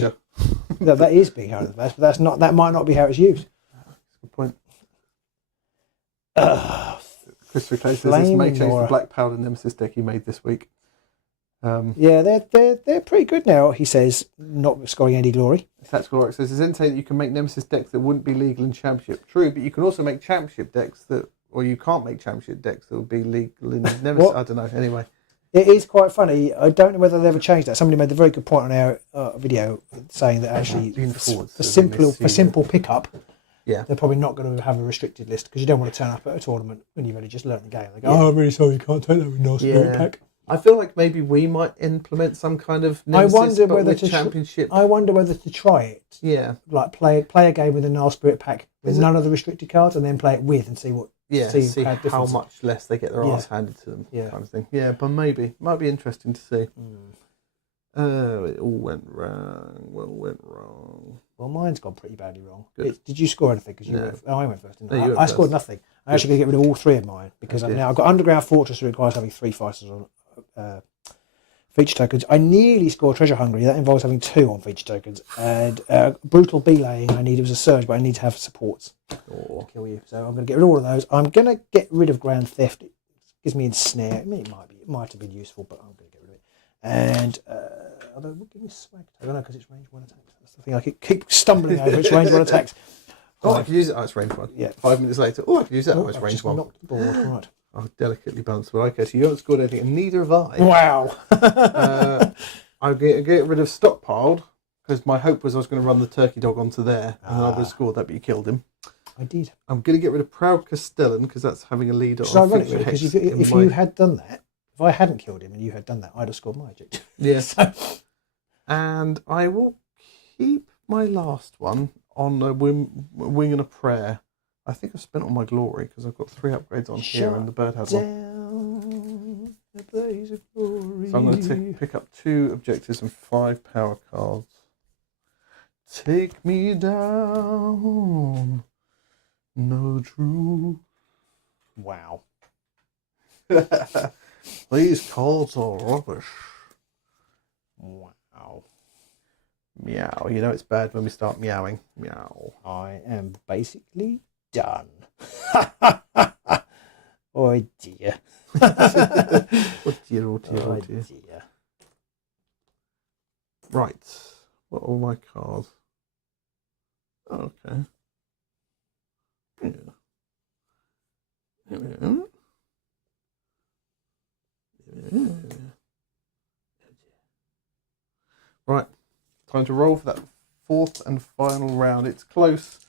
That is being held in the face, but that's not. That might not be how it's used. Good point. Chris Clay says this may change the Blackpowder Nemesis deck he made this week. Yeah, they're pretty good now. He says, not scoring any glory. Tactical Rock says it's entertaining that you can make Nemesis decks that wouldn't be legal in Championship. True, but you can also make Championship decks that, or you can't make Championship decks that would be legal in Nemesis. I don't know. Anyway, it is quite funny. I don't know whether they'll ever change that. Somebody made a very good point on our video saying that actually for simple pickup. Yeah, they're probably not going to have a restricted list because you don't want to turn up at a tournament when you've only just learned the game. They go, "Oh, I'm really sorry, you can't take that with no spirit pack." I feel like maybe we might implement some kind of Nemesis, Championship. I wonder whether to try it. Yeah, like play a game with a Gnarl Spirit pack with none of the restricted cards, and then play it with and see what. Yeah, see how much less they get their arse handed to them. Yeah, kind of thing. Yeah, but maybe might be interesting to see. It all went wrong. Well, mine's gone pretty badly wrong. Did you score anything? Because I went first, didn't I? No, I scored nothing. I'm actually going to get rid of all 3 of mine because now I've got Underground Fortress, that requires having 3 fighters on feature tokens. I nearly scored Treasure Hungry. That involves having 2 on feature tokens. And Brutal Belaying, I need. It was a surge, but I need to have supports to kill you. So I'm going to get rid of all of those. I'm going to get rid of Grand Theft. It gives me Ensnare. It might have been useful, but I'm going to get rid of it. And although it would give me Swag Tag. I know because it's range 1 attack. That's the thing I keep stumbling over. It's range 1 attacks. I can use it. Oh, it's range 1. Yeah. 5 minutes later. Oh, I can use that. Oh, it's range 1. Knocked the board. Right. Oh, delicately balanced. Well, okay, so you haven't scored anything, and neither have I. Wow. I'll get rid of Stockpiled, because my hope was I was going to run the turkey dog onto there, and then I would have scored that, but you killed him. I did. I'm going to get rid of Proud Castellan, because that's having a leader on ironically, because if you had done that, if I hadn't killed him and you had done that, I'd have scored my objective. Yeah. And I will keep my last one on a wing and a prayer. I think I've spent all my glory because I've got 3 upgrades on here and the bird had one. So I'm going to pick up 2 objectives and 5 power cards. Take me down, no truth. Wow. These cards are rubbish. Wow. Meow. You know it's bad when we start meowing. Meow. I am basically done. Oh dear. Oh dear. Right. What are all my cards? Oh, okay. Yeah. Right. Time to roll for that 4th and final round. It's close,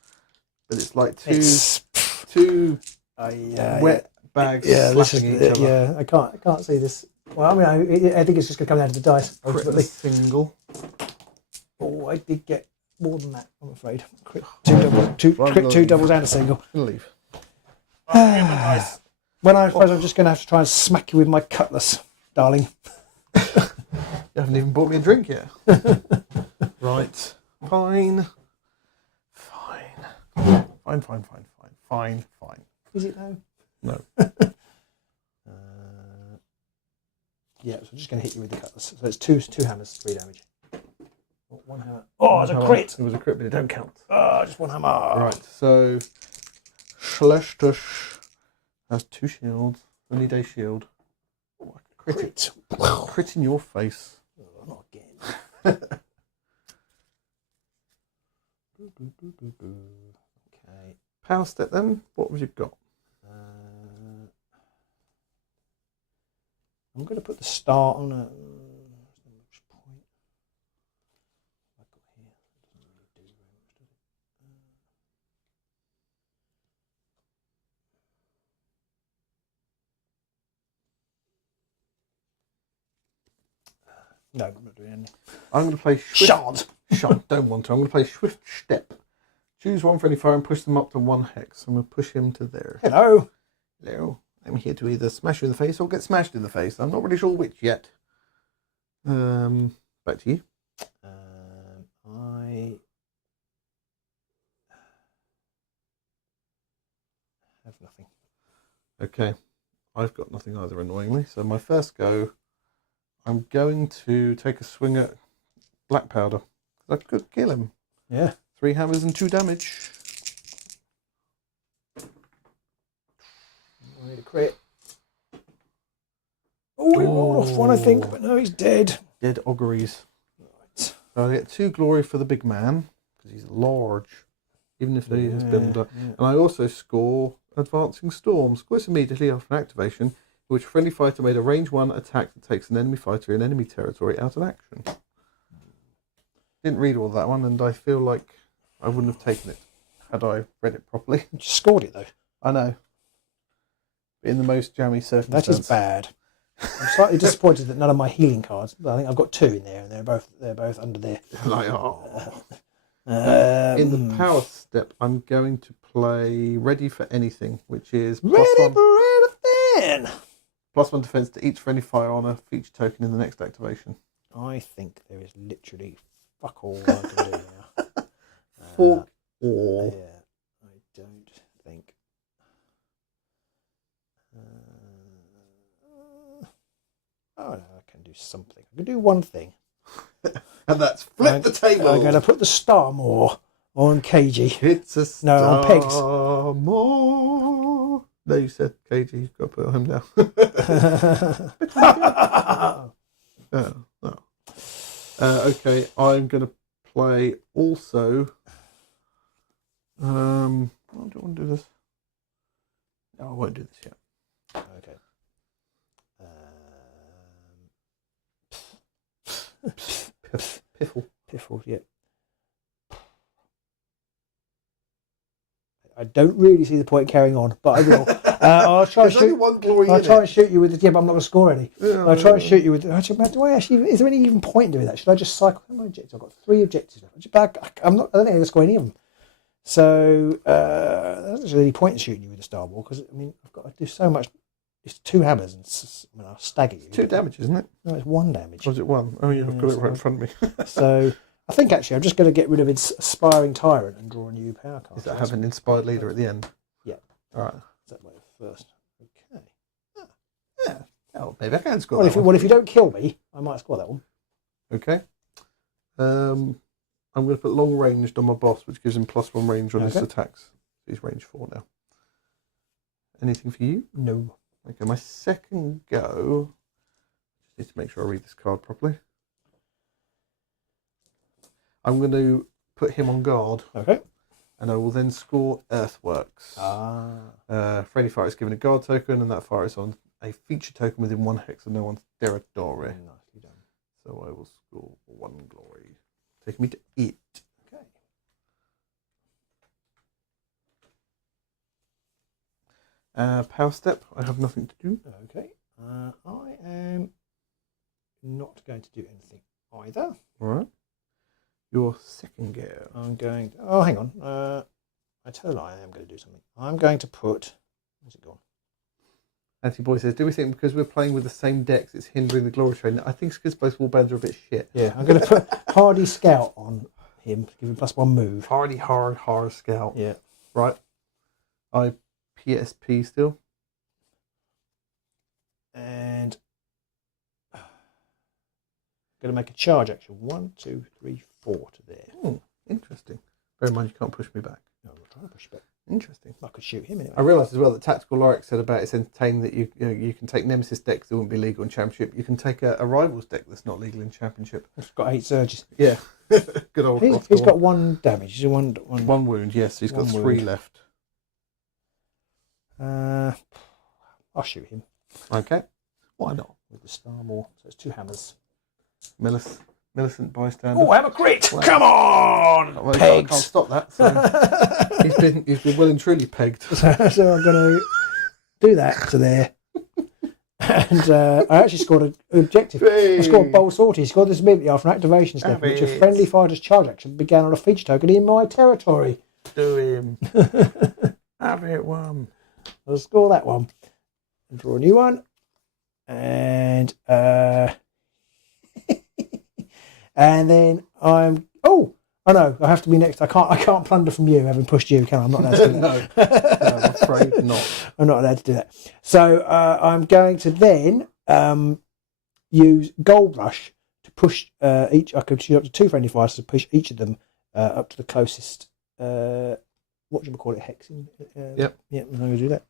but it's like two wet bags. Yeah, this is each other. I can't see this Well, I mean, I think it's just going to come down to the dice, ultimately. Single. Oh, I did get more than that, I'm afraid. Crit two doubles and a single. Leave. When I suppose I'm just going to have to try and smack you with my cutlass, darling. You haven't even bought me a drink yet. Right. Fine. Fine. Is it though? No. Yeah, so I'm just going to hit you with the cutlass. So it's two hammers, 3 damage. One hammer. Oh, it's a crit! It was a crit, but it don't count. Oh, just one hammer. Right, so Celestus has 2 shields. Only day shield. Oh, crit. Crit in your face. Oh, not again. Okay. Power step then. What have you got? I'm going to put the star on a. Which point? I've got here. It doesn't really do very much, does it? No, I'm not doing anything. I'm going to play Shard. Don't want to. I'm going to play Swift Step. Choose one friendly fire and push them up to 1 hex. I'm going to push him to there. Hello. I'm here to either smash you in the face or get smashed in the face. I'm not really sure which yet. Back to you. I have nothing. Okay. I've got nothing either, annoyingly. So my first go, I'm going to take a swing at Blackpowder. I could kill him. Yeah. 3 hammers and 2 damage. I need a crit. Oh, he rolled off one, I think, but no, he's dead. Dead auguries. Right. So I get 2 glory for the big man, because he's large, even if he has been done. Yeah. And I also score Advancing Storm. Scores immediately after an activation, in which a friendly fighter made a range 1 attack that takes an enemy fighter in enemy territory out of action. Didn't read all that one, and I feel like I wouldn't have taken it had I read it properly. You just scored it, though. I know. In the most jammy circumstances. That is bad. I'm slightly disappointed that none of my healing cards. I think I've got 2 in there, and they're both under there. Like, in the power step, I'm going to play Ready for Anything, which is Ready for anything. +1 defense to each friendly fire on a feature token in the next activation. I think there is literally fuck all I can do now. Fuck all. Yeah, I don't think. Oh no, I can do something. I can do one thing. And that's flip the table. I'm going to put the star more on KG. It's a star. No, on pegs. More. No, you said KG. You've got to put him down. No. Okay, I'm going to play also. I don't want to do this. No, I won't do this yet. Okay. Piffle, yeah. I don't really see the point carrying on, but I will. I'll try and shoot. One glory I'll try and shoot you with it. Yeah, but I'm not going to score any. Yeah, I'll try and shoot you with. Do I actually? Is there any even point in doing that? Should I just cycle? How many objectives? I've got 3 objectives left. I'm not. I don't think I'm going to score any of them. So there's not really any point in shooting you with a star ball because I mean I've got to do so much. It's 2 hammers and I'll stagger you. 2 damage, isn't it? No, it's 1 damage. Or is it 1? Oh, yeah, I've got it right in front of me. So I think actually I'm just going to get rid of its Aspiring Tyrant and draw a new power card. Is that having an inspired leader at the end? Yeah. All right. Is that way first? Okay. Yeah. Oh, maybe I can score Well, that one. well, if you don't kill me, I might score that one. Okay. I'm going to put long ranged on my boss, which gives him +1 range on his attacks. He's range 4 now. Anything for you? No. Okay, my second go. Just need to make sure I read this card properly. I'm going to put him on guard. Okay. And I will then score Earthworks. Friendly fire is given a guard token, and that fire is on a feature token within 1 hex of no one's territory. Nicely done. So I will score 1 glory. Taking me to it. Okay. Power step. I have nothing to do. Okay. I am not going to do anything either. All right. Your second go. I'm going to, oh, hang on. I tell you what, I am going to do something. I'm going to put, where's it gone? Anti-Boy says, do we think because we're playing with the same decks it's hindering the glory train? I think it's because both warbands are a bit shit. Yeah, I'm going to put Hardy Scout on him to give him +1 move. Hardy, hard scout. Yeah. Right. I PSP still. And going to make a charge action. 1, 2, 3, 4 to there. Oh, interesting. Bear in mind you can't push me back. No, I'm not trying to push back. Interesting. I could shoot him anyway. I realised as well that Tactical Lyric said about it's entertaining that you can take Nemesis decks that wouldn't be legal in Championship. You can take a Rivals deck that's not legal in Championship. He's got 8 surges. Yeah. Good old He's got 1 damage. He's one wound, yes. He's got 3 wound. left. I'll shoot him. Okay. Why not? With the Star Maul. So it's 2 hammers. Millicent bystander. Oh, hammer crit! Well, come on! Well, I Pegs! can't stop that. So he's been well and truly pegged. So I'm going to do that to there. And I actually scored an objective. Hey. I scored Bold Sortie. He scored this ability after an activation step, which a friendly fighter's charge action began on a feature token in my territory. Do him. Have it one. I'll score that one. And draw a new one. And and then I'm I know, I have to be next. I can't plunder from you, having pushed you, can I? I'm not allowed to do that. No, I'm afraid not. I'm not allowed to do that. So I'm going to then use Gold Rush to push each. I could shoot up to 2 friendly fighters to push each of them up to the closest. What do you call it? Hexing. Yep. Yeah, I'm going to do that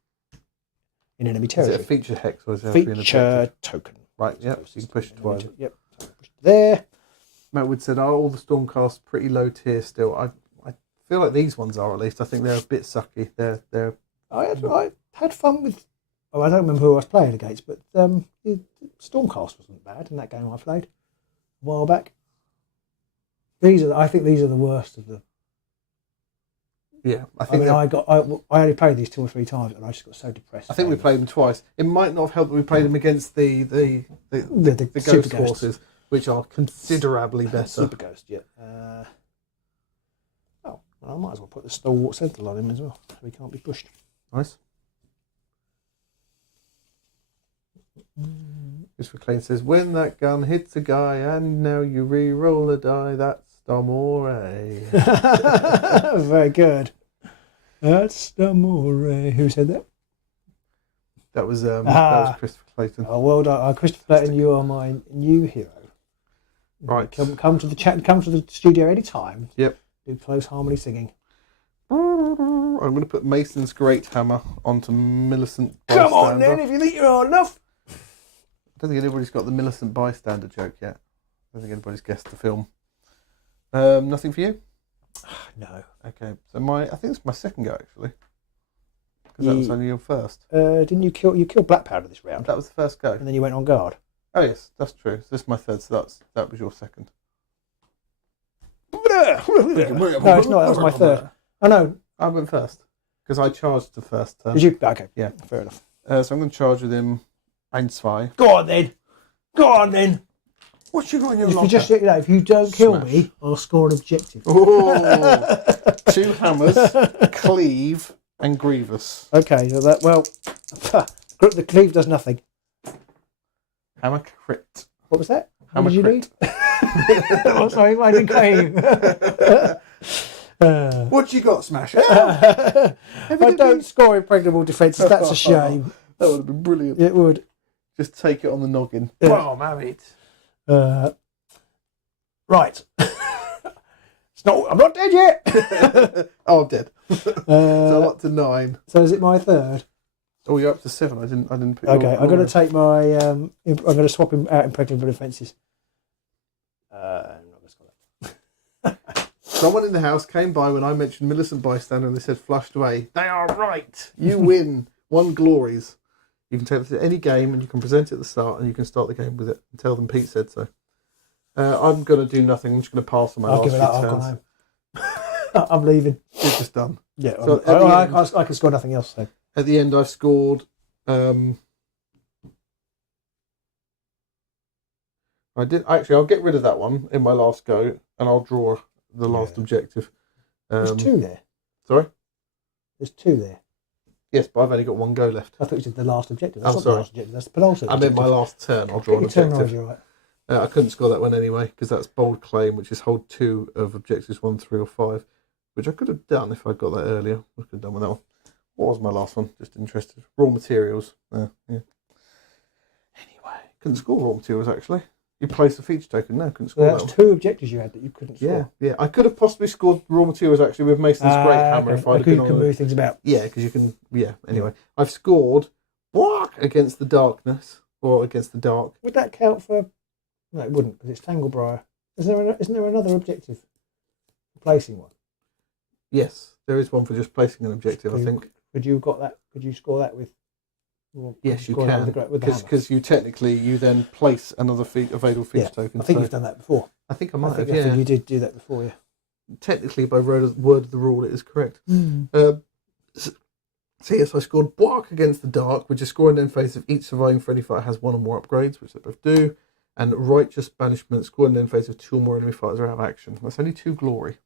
in enemy Is territory. it a feature hex or is it Feature token? Right. Yep. So you can push it twice. Yep. So push it there. Matt Wood said, "Are all the Stormcasts pretty low tier still?" I feel like these ones are, at least. I think they're a bit sucky. They're. I had fun with. Oh, I don't remember who I was playing against, but Stormcast wasn't bad in that game I played a while back. I think these are the worst of the. Yeah, I only played these 2 or 3 times, and I just got so depressed. I think we played them twice. It might not have helped that we played them against the Ghost Forces, which are considerably better. Super Ghost, yeah. Well, I might as well put the Stalwart Sentinel on him as well, so he can't be pushed. Nice. Christopher Klein says, when that gun hits a guy and now you re-roll a die, that's Stamore. Very good. That's Stamore. Who said that? That was Christopher Clayton. Oh, well done, Christopher Clayton. You are my new hero. Right. Come to the chat. Come to the studio anytime. Yep. Do close harmony singing. I'm going to put Mason's Great Hammer onto Millicent Come Bystander. on then, if you think you're old enough. I don't think anybody's got the Millicent Bystander joke yet. I don't think anybody's guessed the film. Nothing for you? No. Okay, so I think it's my second go actually, because that was only your first. Didn't you kill Blackpowder this round? That was the first go. And then you went on guard. Oh yes, that's true. So this is my third. So that was your second. No, it's not. That was my third. Oh no, I went first because I charged the first turn. did you? Okay, Yeah, fair enough. so I'm going to charge with him. 1-2. Go on then. Go on then. What you got in your If you locker? just if you don't kill me, I'll score an objective. Oh, 2 hammers, cleave, and grievous. Okay, so the cleave does nothing. Hammer crit. What was that? Hammer What did you crit. need? Oh, sorry, I didn't cleave. What you got, Smash? I don't score impregnable defences. That's a shame. That would have been brilliant. It would. Just take it on the noggin. Boom, have it. Right. I'm not dead yet. Oh, I'm dead. So I'm up to 9. So is it my third? Oh, you're up to 7. I didn't put. Okay, I'm going to take my. I'm going to swap him out impregnable defences. I'm not going to score that. Someone in the house came by when I mentioned Millicent Bystander and they said flushed away. They are right. You win 1 glories. You can take it to any game and you can present it at the start and you can start the game with it and tell them Pete said so. I'm going to do nothing. I'm just going to pass on my I'll last give it few up. I've turns. gone home. I'm leaving. It's just done. Yeah, So I can score nothing else. So. At the end, I've scored. Right, I did actually. I'll get rid of that one in my last go, and I'll draw the last objective. There's 2 there. Sorry. There's 2 there. Yes, but I've only got 1 go left. I thought you said the last objective. That's not sorry. the last objective. That's the penultimate. I meant my last turn. I'll draw an objective. Right. I couldn't score that one anyway because that's bold claim, which is hold 2 of objectives 1, 3, or 5, which I could have done if I'd got that earlier. I could have done with that one. What was my last one? Just interested. Raw materials. Yeah. Anyway, couldn't score raw materials actually. You placed a feature token. No, couldn't score. That's 2 objectives you had that you couldn't score. Yeah. I could have possibly scored raw materials actually with Mason's Great Hammer if I'd have been on. You can move things about. Yeah, because you can. Yeah. Anyway, I've scored against the darkness or against the dark. Would that count for? No, it wouldn't because it's Tanglebriar. Isn't there another objective for placing one? Yes, there is one for just placing an objective. I think. Could you have got that? Could you score that with? Yes, you can, because you then place another available feature token. I think you've done that before. I think I might have. I think you did do that before. Yeah. Technically, by word of the rule, it is correct. So yes, I scored Block against the Dark, which is scoring end phase of each surviving friendly fighter has 1 or more upgrades, which they both do, and Righteous Banishment, scoring end phase of 2 or more enemy fighters are out of action. That's only 2 glory.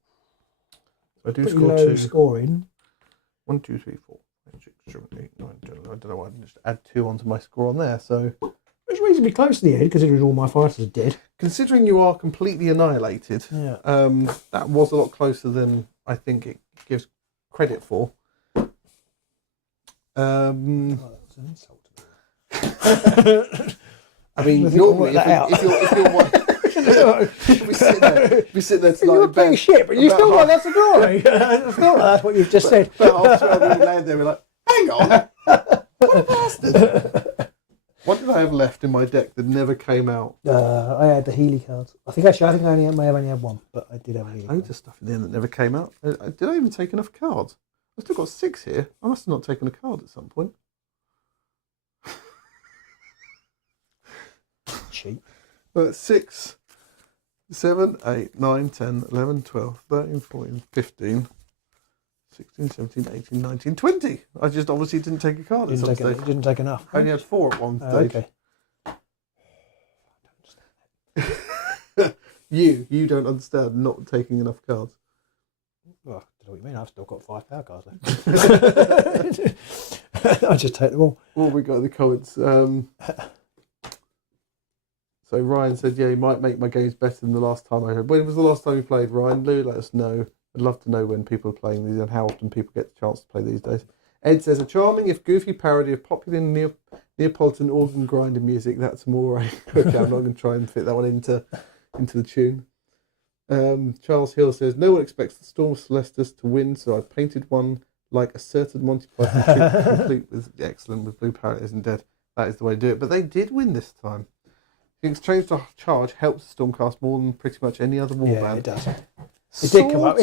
So I do score 2. Scoring. 1, 2, 3, 4. 6, 7, 8, 9, 10, I don't know why I didn't just add 2 onto my score on there. So it's reasonably close to the end, considering all my fighters are dead. Considering you are completely annihilated, that was a lot closer than I think it gives credit for. That was an insult to me. I mean, normally if we sit there tonight you're in bed, shit, but you still want that's a glory. It's not that's what you've just said. But after we land there, we're like, hang on, what a bastard. What did I have left in my deck that never came out? I had the Healy cards. I think I may have only had 1, but I did have a Healy. Loads of stuff in there that never came out. Did I even take enough cards? I've still got 6 here. I must have not taken a card at some point. Cheap. But 6, 7, 8, 9, 10, 11, 12, 13, 14, 15, 16, 17, 18, 19, 20. I just obviously didn't take a card at some stage. You didn't take enough. I only had 4 at one stage. Okay. You don't understand not taking enough cards. Well, I don't know what you mean. I've still got 5 power cards left. I just take them all. What we got in the comments? So Ryan said, yeah, you might make my games better than the last time I heard. When was the last time you played, Ryan? Lou, let us know. I'd love to know when people are playing these and how often people get the chance to play these days. Ed says, a charming, if goofy parody of popular Neapolitan organ grinding music. That's more right. Okay, I'm not going to try and fit that one into the tune. Charles Hill says, no one expects the Storm of Celestus to win, so I've painted one like a certain Monty Python troupe, complete with excellent with blue parrot isn't dead. That is the way to do it. But they did win this time. The exchange to charge helps Stormcast more than pretty much any other warband. Yeah, it does. It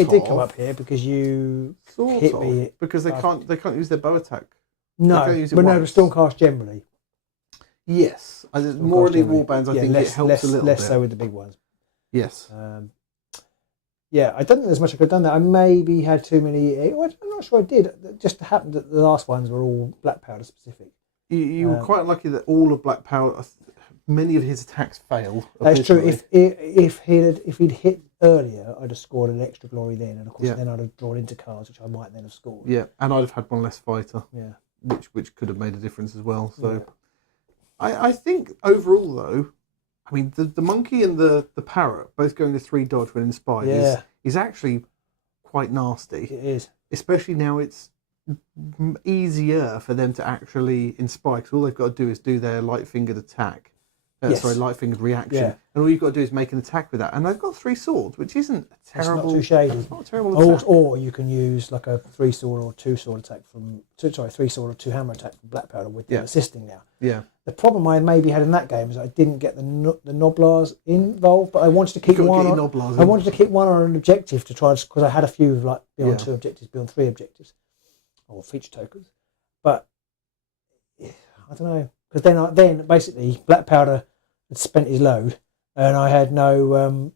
did come up here because you hit me because they can't use their bow attack. No, but no, the Stormcast generally. Yes, more elite warbands. I think it helps a little bit. Less so with the big ones. Yes. Yeah, I don't think there's much I could have done there. I maybe had too many. I'm not sure I did. It just happened that the last ones were all Blackpowder specific. You were quite lucky that all of Blackpowder, many of his attacks failed. That's true. If he'd hit earlier, I'd have scored an extra glory then, and of course then I'd have drawn into cards, which I might then have scored. Yeah, and I'd have had one less fighter. Yeah, which could have made a difference as well. So, I think overall though, I mean the monkey and the parrot both going to 3 dodge when inspired is actually quite nasty. It is, especially now it's easier for them to actually inspire because all they've got to do is do their light-fingered attack. Light-fingered reaction. Yeah. And all you've got to do is make an attack with that. And they've got 3 swords, which isn't a terrible... It's not too shady. It's not a terrible attack. Or you can use like a 3-sword or 2-sword attack from... 3-sword or 2-hammer attack from Blackpowder with them assisting now. Yeah. The problem I maybe had in that game is I didn't get the Noblars involved, but I wanted to keep one on... I wanted to keep one on an objective to try... Because I had a few like beyond 2 objectives, beyond 3 objectives. Or feature tokens. But I don't know. Because then basically Blackpowder had spent his load, and I had no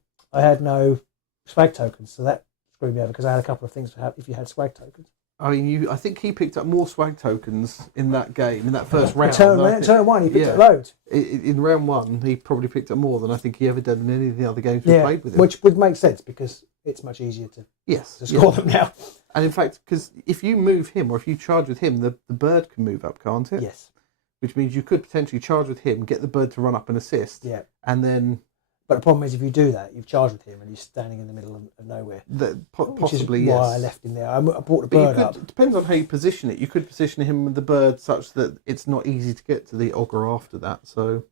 swag tokens, so that screwed me over because I had a couple of things to have if you had swag tokens. I mean, I think he picked up more swag tokens in that game, in that first round. Turn 1, he picked up loads. In round 1, he probably picked up more than I think he ever did in any of the other games we played with him. Which would make sense because it's much easier to score them now. And in fact, because if you move him or if you charge with him, the bird can move up, can't it? Yes. Which means you could potentially charge with him, get the bird to run up and assist. Yeah. And then... But the problem is if you do that, you've charged with him and he's standing in the middle of nowhere. Possibly, which is why I left him there. I brought the bird up. It depends on how you position it. You could position him with the bird such that it's not easy to get to the ogre after that. So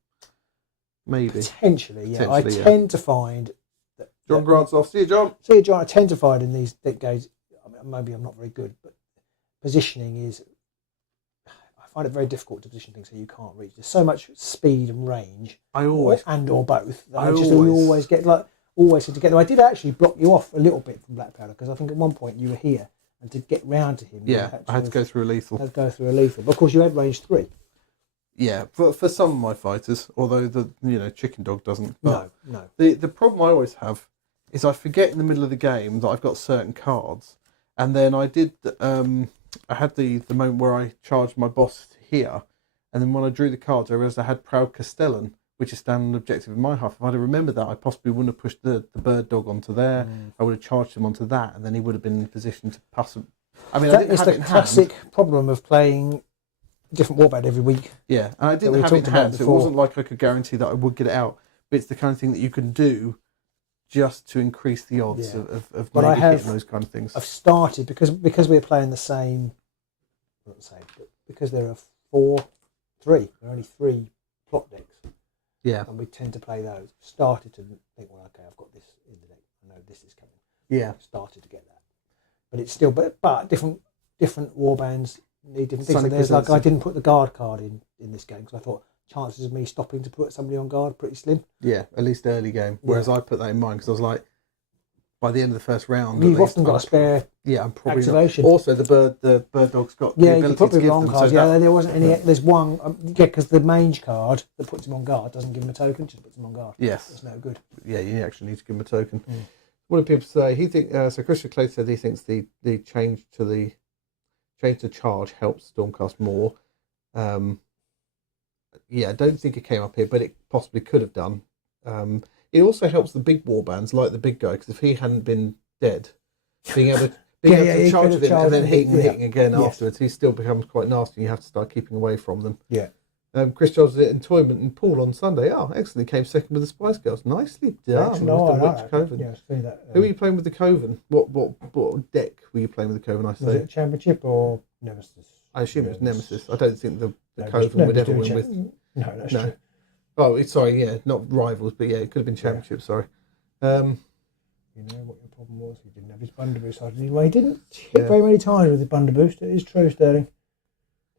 maybe. Potentially, yeah. I tend to find that... John Grant's off. See you, John. See you, John. I tend to find in these deck games, maybe I'm not very good, but positioning is... I find it very difficult to position things so you can't reach. There's so much speed and range, or both. I always seem to get them. I did actually block you off a little bit from Blackpowder because I think at one point you were here, and to get round to him, I had to go through a lethal. But of course, you had range 3. Yeah, for some of my fighters, although the chicken dog doesn't. No. The problem I always have is I forget in the middle of the game that I've got certain cards, and then I did. I had the moment where I charged my boss here, and then when I drew the cards, I realised I had Proud Castellan, which is standing objective in my half. If I'd have remembered that, I possibly wouldn't have pushed the bird dog onto there. I would have charged him onto that, and then he would have been in a position to pass him. I mean, that is the classic problem of playing different warband every week. Yeah, and I didn't have it in hand, so it wasn't like I could guarantee that I would get it out. But it's the kind of thing that you can do just to increase the odds of maybe hitting those kind of things. I've started, because we're playing the same, not the same, but because there are there are only 3 plot decks. Yeah. And we tend to play those. Started to think, well, okay, I've got this in the deck. I know this is coming. Yeah. Started to get that. But it's still, but different warbands need different things. So there's I didn't put the guard card in this game because I thought chances of me stopping to put somebody on guard pretty slim. Yeah, at least early game. Whereas I put that in mind because I was like, by the end of the first round, you've often got a spare. Yeah, I'm probably activation. Not. Also, the bird dog's got the ability to give them. Cards. There wasn't any. There's one. Because the mange card that puts him on guard doesn't give him a token; just puts him on guard. Yes, it's no good. Yeah, you actually need to give him a token. What do people say? He think so. Christian Clay said he thinks the change to charge helps Stormcast more. I don't think it came up here, but it possibly could have done. It also helps the big warbands, like the big guy, because if he hadn't been dead, being able to charge with him and then hitting again afterwards, he still becomes quite nasty. You have to start keeping away from them. Yeah. Chris Jobs was at Toyment in Pool on Sunday. Oh, excellent! He came second with the Spice Girls. Nicely done. Coven. Yeah, who were you playing with the Coven? What deck were you playing with the Coven? Was it Championship or Nemesis? I assume it was Nemesis. I don't think the Coven would ever win with. No, that's true. Oh, sorry, not rivals, but it could have been Championship. Sorry. You know what your problem was? He didn't have his Bunder Boost. Anyway, he didn't hit very many times with his Bunder Boost. It is true, Sterling.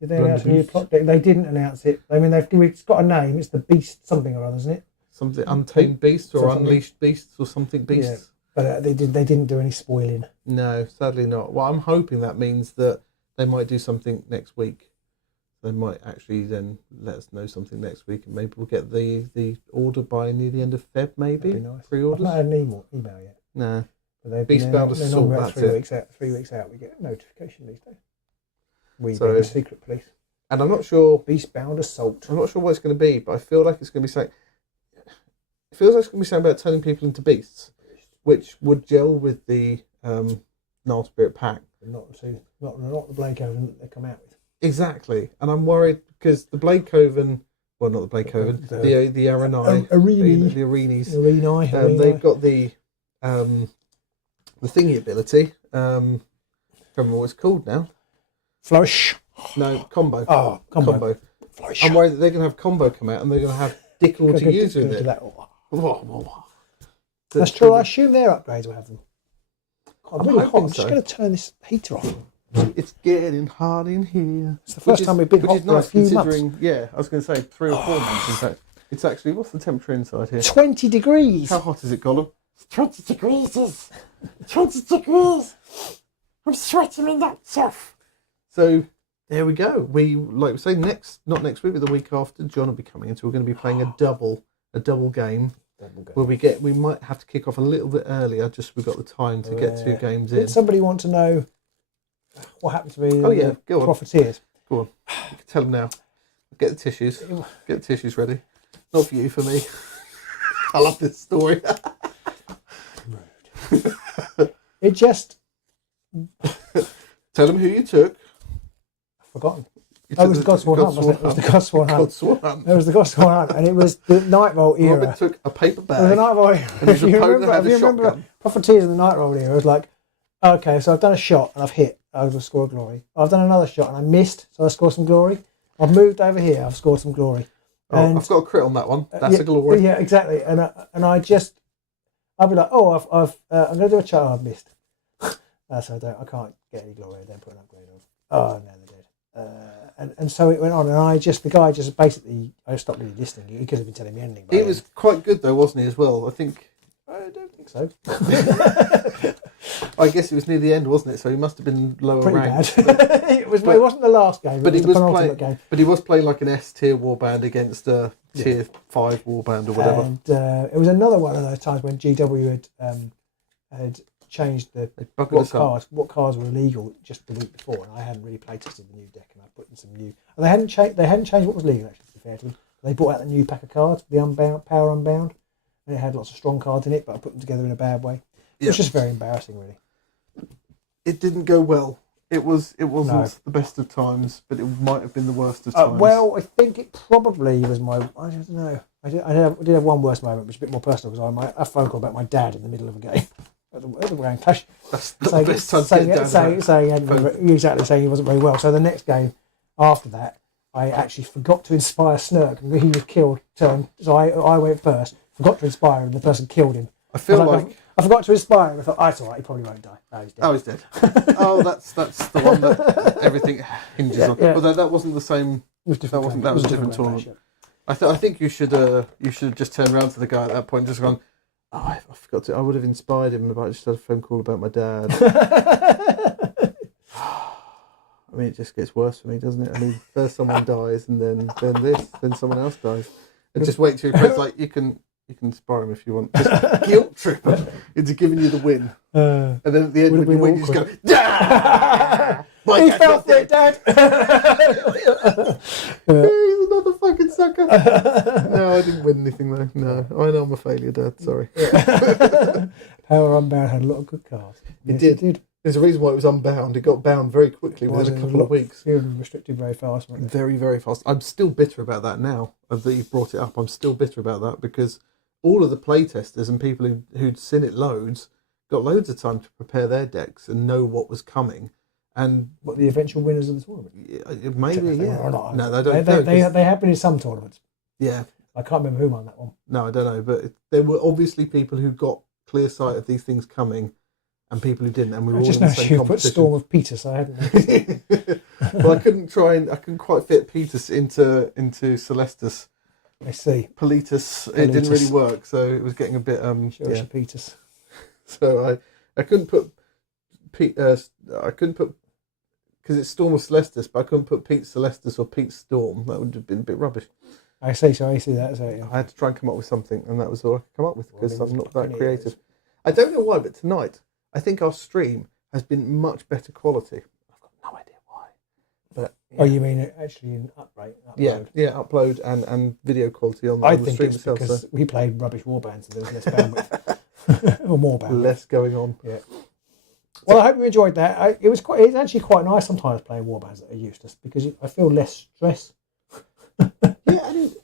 Did they announce a new plot deck? They didn't announce it. I mean, it's got a name. It's the Beast something or other, isn't it? Something Untamed Beast or Unleashed Beasts or something Beasts. Yeah, but they didn't do any spoiling. No, sadly not. Well, I'm hoping that means that they might do something next week. They might actually then let us know something next week, and maybe we'll get the order by near the end of Feb, maybe. That'd be nice. Pre-orders. I've not had an email yet. No. Beastbound Assault, that's 3 weeks out. 3 weeks out, we get a notification these days. We being the secret police. And I'm not sure... Beastbound Assault. I'm not sure what it's going to be, but I feel like it's going to be saying... It feels like it's going to be saying about turning people into beasts, which would gel with the Gnarl Spirit pack. Not the Blade Coven that they come out with. Exactly. And I'm worried because the Blade Coven... Well, not the Blade Coven. The Arenai. The Arenis. They've got the thingy ability. I can't remember what it's called now. Flourish. No, combo. Oh, combo. Flourish. I'm worried that they're going to have combo come out and they're going to have Dick Lord user in it. That's true. I assume their upgrades will have them. God, I'm really hot. I'm just going to turn this heater off. It's getting hot in here. It's the first time we've been hot for a few months. Yeah, I was going to say 3 or 4 months in fact. It's actually, what's the temperature inside here? 20 degrees. How hot is it, Gollum? 20 degrees. 20 degrees. I'm sweating my nuts off. So there we go. We, like we say, not next week, but the week after, John will be coming in. So we're going to be playing a double game. Where we might have to kick off a little bit earlier, just so we've got the time to get 2 games in. Did somebody want to know what happened to me? Oh, yeah, go on. Profiteers. Go on. You can tell them now. Get the tissues. Get the tissues ready. Not for you, for me. I love this story. It just... Tell them who you took. I've forgotten. You It took was the Godsworn Hunt, wasn't it? It was the Godsworn Hunt. Godsworn Hunt. It was the Godsworn Hunt, and it was the Nightvolt era. Robin took a paper It was the bag. Nightvolt And his era. opponent had a remember shotgun. Profiteers in the Nightvolt era, it was like, okay, so I've done a shot and I've hit, I will score glory. I've done another shot and I missed, so I score some glory. I've moved over here, I've scored some glory. And I've got a crit on that one. That's a glory. Yeah, exactly. And I'd be like, oh, I'm going to do a shot. Oh, I've missed. So I can't get any glory. Then put an upgrade on. Oh, no, they're dead. And so it went on, and the guy just basically, I stopped really listening. He could have been telling me anything. He was quite good though, wasn't he, as well? I don't think so. I guess it was near the end, wasn't it? So he must have been lower Pretty ranked. bad. it wasn't the last game, But it was the penultimate game. But he was playing like an S tier warband against a tier 5 warband or whatever. And it was another one of those times when GW had changed what cards were illegal just the week before, and I hadn't really play tested the new deck, and I put in some new. And they hadn't changed what was legal, actually, to be fair to them. They brought out the new pack of cards, the Power Unbound, and it had lots of strong cards in it, but I put them together in a bad way. It was just very embarrassing, really. It didn't go well. It wasn't the best of times, but it might have been the worst of times. Well, I think it probably was I don't know. I did have one worse moment, which is a bit more personal, because I had a phone call about my dad in the middle of a game. At the round clash. That's not the best time to get dad. Saying he wasn't very well. So the next game after that, I actually forgot to inspire Snurk, and he was killed. So I went first, forgot to inspire him, and the person killed him. I feel like I forgot to inspire him. I thought, it's all right, he probably won't die. No, he's dead. Oh, he's dead. Oh, that's the one that everything hinges on. Yeah. Although that wasn't the same. That was a different tournament. I think you should have just turned around to the guy at that point and just gone, oh, I forgot to. I would have inspired him, but I just had a phone call about my dad. I mean, it just gets worse for me, doesn't it? I mean, first someone dies, and then someone else dies, and just wait till your friend's like, you can inspire him if you want. Just guilt trip him into giving you the win, and then at the end when you win, you just go, "Dah! He fell for it, Dad." He's another fucking sucker. No, I didn't win anything though. No, I know I'm a failure, Dad. Sorry. Power Unbound had a lot of good cards. It did. There's a reason why it was unbound. It got bound very quickly within a couple of weeks. Restricted very fast. Very, very fast. I'm still bitter about that now. That you've brought it up, I'm still bitter about that because all of the playtesters and people who'd seen it loads got loads of time to prepare their decks and know what was coming. And what, the eventual winners of the tournament? Maybe, yeah. No, they don't. They have been in some tournaments. Yeah. I can't remember who won that one. No, I don't know. But there were obviously people who got clear sight of these things coming and people who didn't. And we were all in the same competition. Put Storm of Petus, I hadn't. Well, I couldn't quite fit Petus into Celestus. I see. Politus. It didn't really work, so it was getting a bit Petus. So I couldn't put because it's Storm of Celestus, but I couldn't put Pete Celestus or Pete Storm. That would have been a bit rubbish. I see that. So, yeah. I had to try and come up with something, and that was all I could come up with because I'm not that creative. I don't know why, but tonight I think our stream has been much better quality. I've got no idea why. But oh, you mean actually in upload? Yeah, upload and video quality on the stream it's itself. Because we played rubbish warbands, so there was less bandwidth or more bandwidth. Less going on. Yeah. Well, I hope you enjoyed that. It's actually quite nice sometimes playing warbands that are useless because I feel less stress. Yeah, and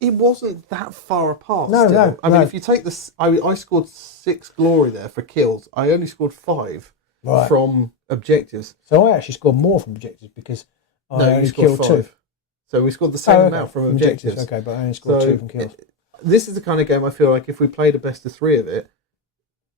it wasn't that far apart. No. I mean, if you take this, I scored 6 glory there for kills. I only scored 5 from objectives. So I actually scored more from objectives because I only killed 5. 2. So we scored the same amount from objectives. Okay, but I only scored 2 from kills. This is the kind of game I feel like if we played a best of 3 of it,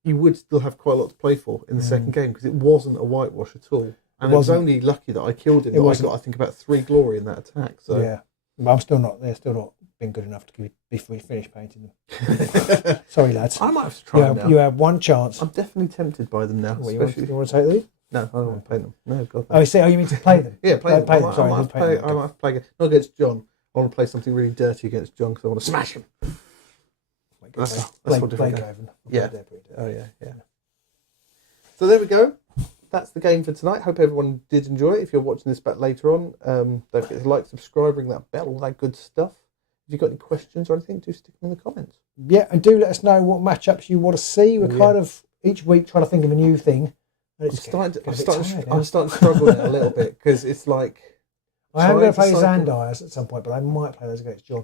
you would still have quite a lot to play for in the second game because it wasn't a whitewash at all. And it was only lucky that I killed him. I got, I think, about 3 glory in that attack. So yeah, but I'm still not. They're still not been good enough to before we finish painting them. Sorry, lads. I might have to try them now. You have one chance. I'm definitely tempted by them now. You want to take these? No, I don't want to paint them. No, God. Oh, you mean to play them? Yeah, play them. Sorry, I might have to play not against John. I want to play something really dirty against John because I want to smash him. That's what different. Yeah. Oh yeah. So there we go. that's the game for tonight. Hope everyone did enjoy it. If you're watching this back later on, don't forget to like, subscribe, ring that bell, all that good stuff. If you've got any questions or anything, do stick them in the comments. Yeah, and do let us know what matchups you want to see. We're kind of each week trying to think of a new thing. I'm starting to struggle now a little bit because it's like I am going to play Zandias at some point, but I might play those against John.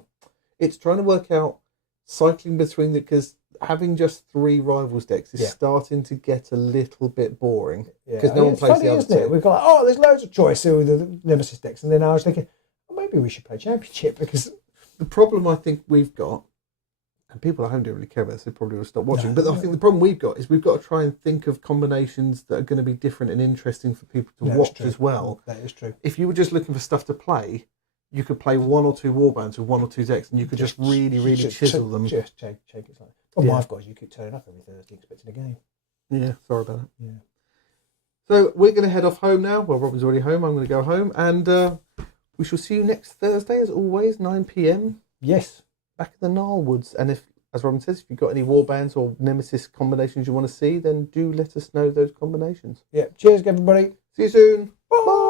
It's trying to work out cycling between because having just 3 rivals decks is starting to get a little bit boring because no one plays the other two. We've got there's loads of choice with the Nemesis decks, and then I was thinking maybe we should play Championship because the problem I think we've got, and people at home don't really care about this, they probably will stop watching. But I think the problem we've got is we've got to try and think of combinations that are going to be different and interesting for people to watch as well. That is true. If you were just looking for stuff to play, you could play 1 or 2 warbands with 1 or 2 decks, and you could just really chisel them. Just shake it. Like. Problem I've got is you keep turning up every Thursday expecting a game. Yeah, sorry about that. Yeah. So we're going to head off home now. Well, Robin's already home. I'm going to go home, and we shall see you next Thursday, as always, 9 p.m. Yes. Back in the Gnarlwoods. And if, as Robin says, if you've got any warbands or Nemesis combinations you want to see, then do let us know those combinations. Yeah. Cheers, everybody. See you soon. Bye.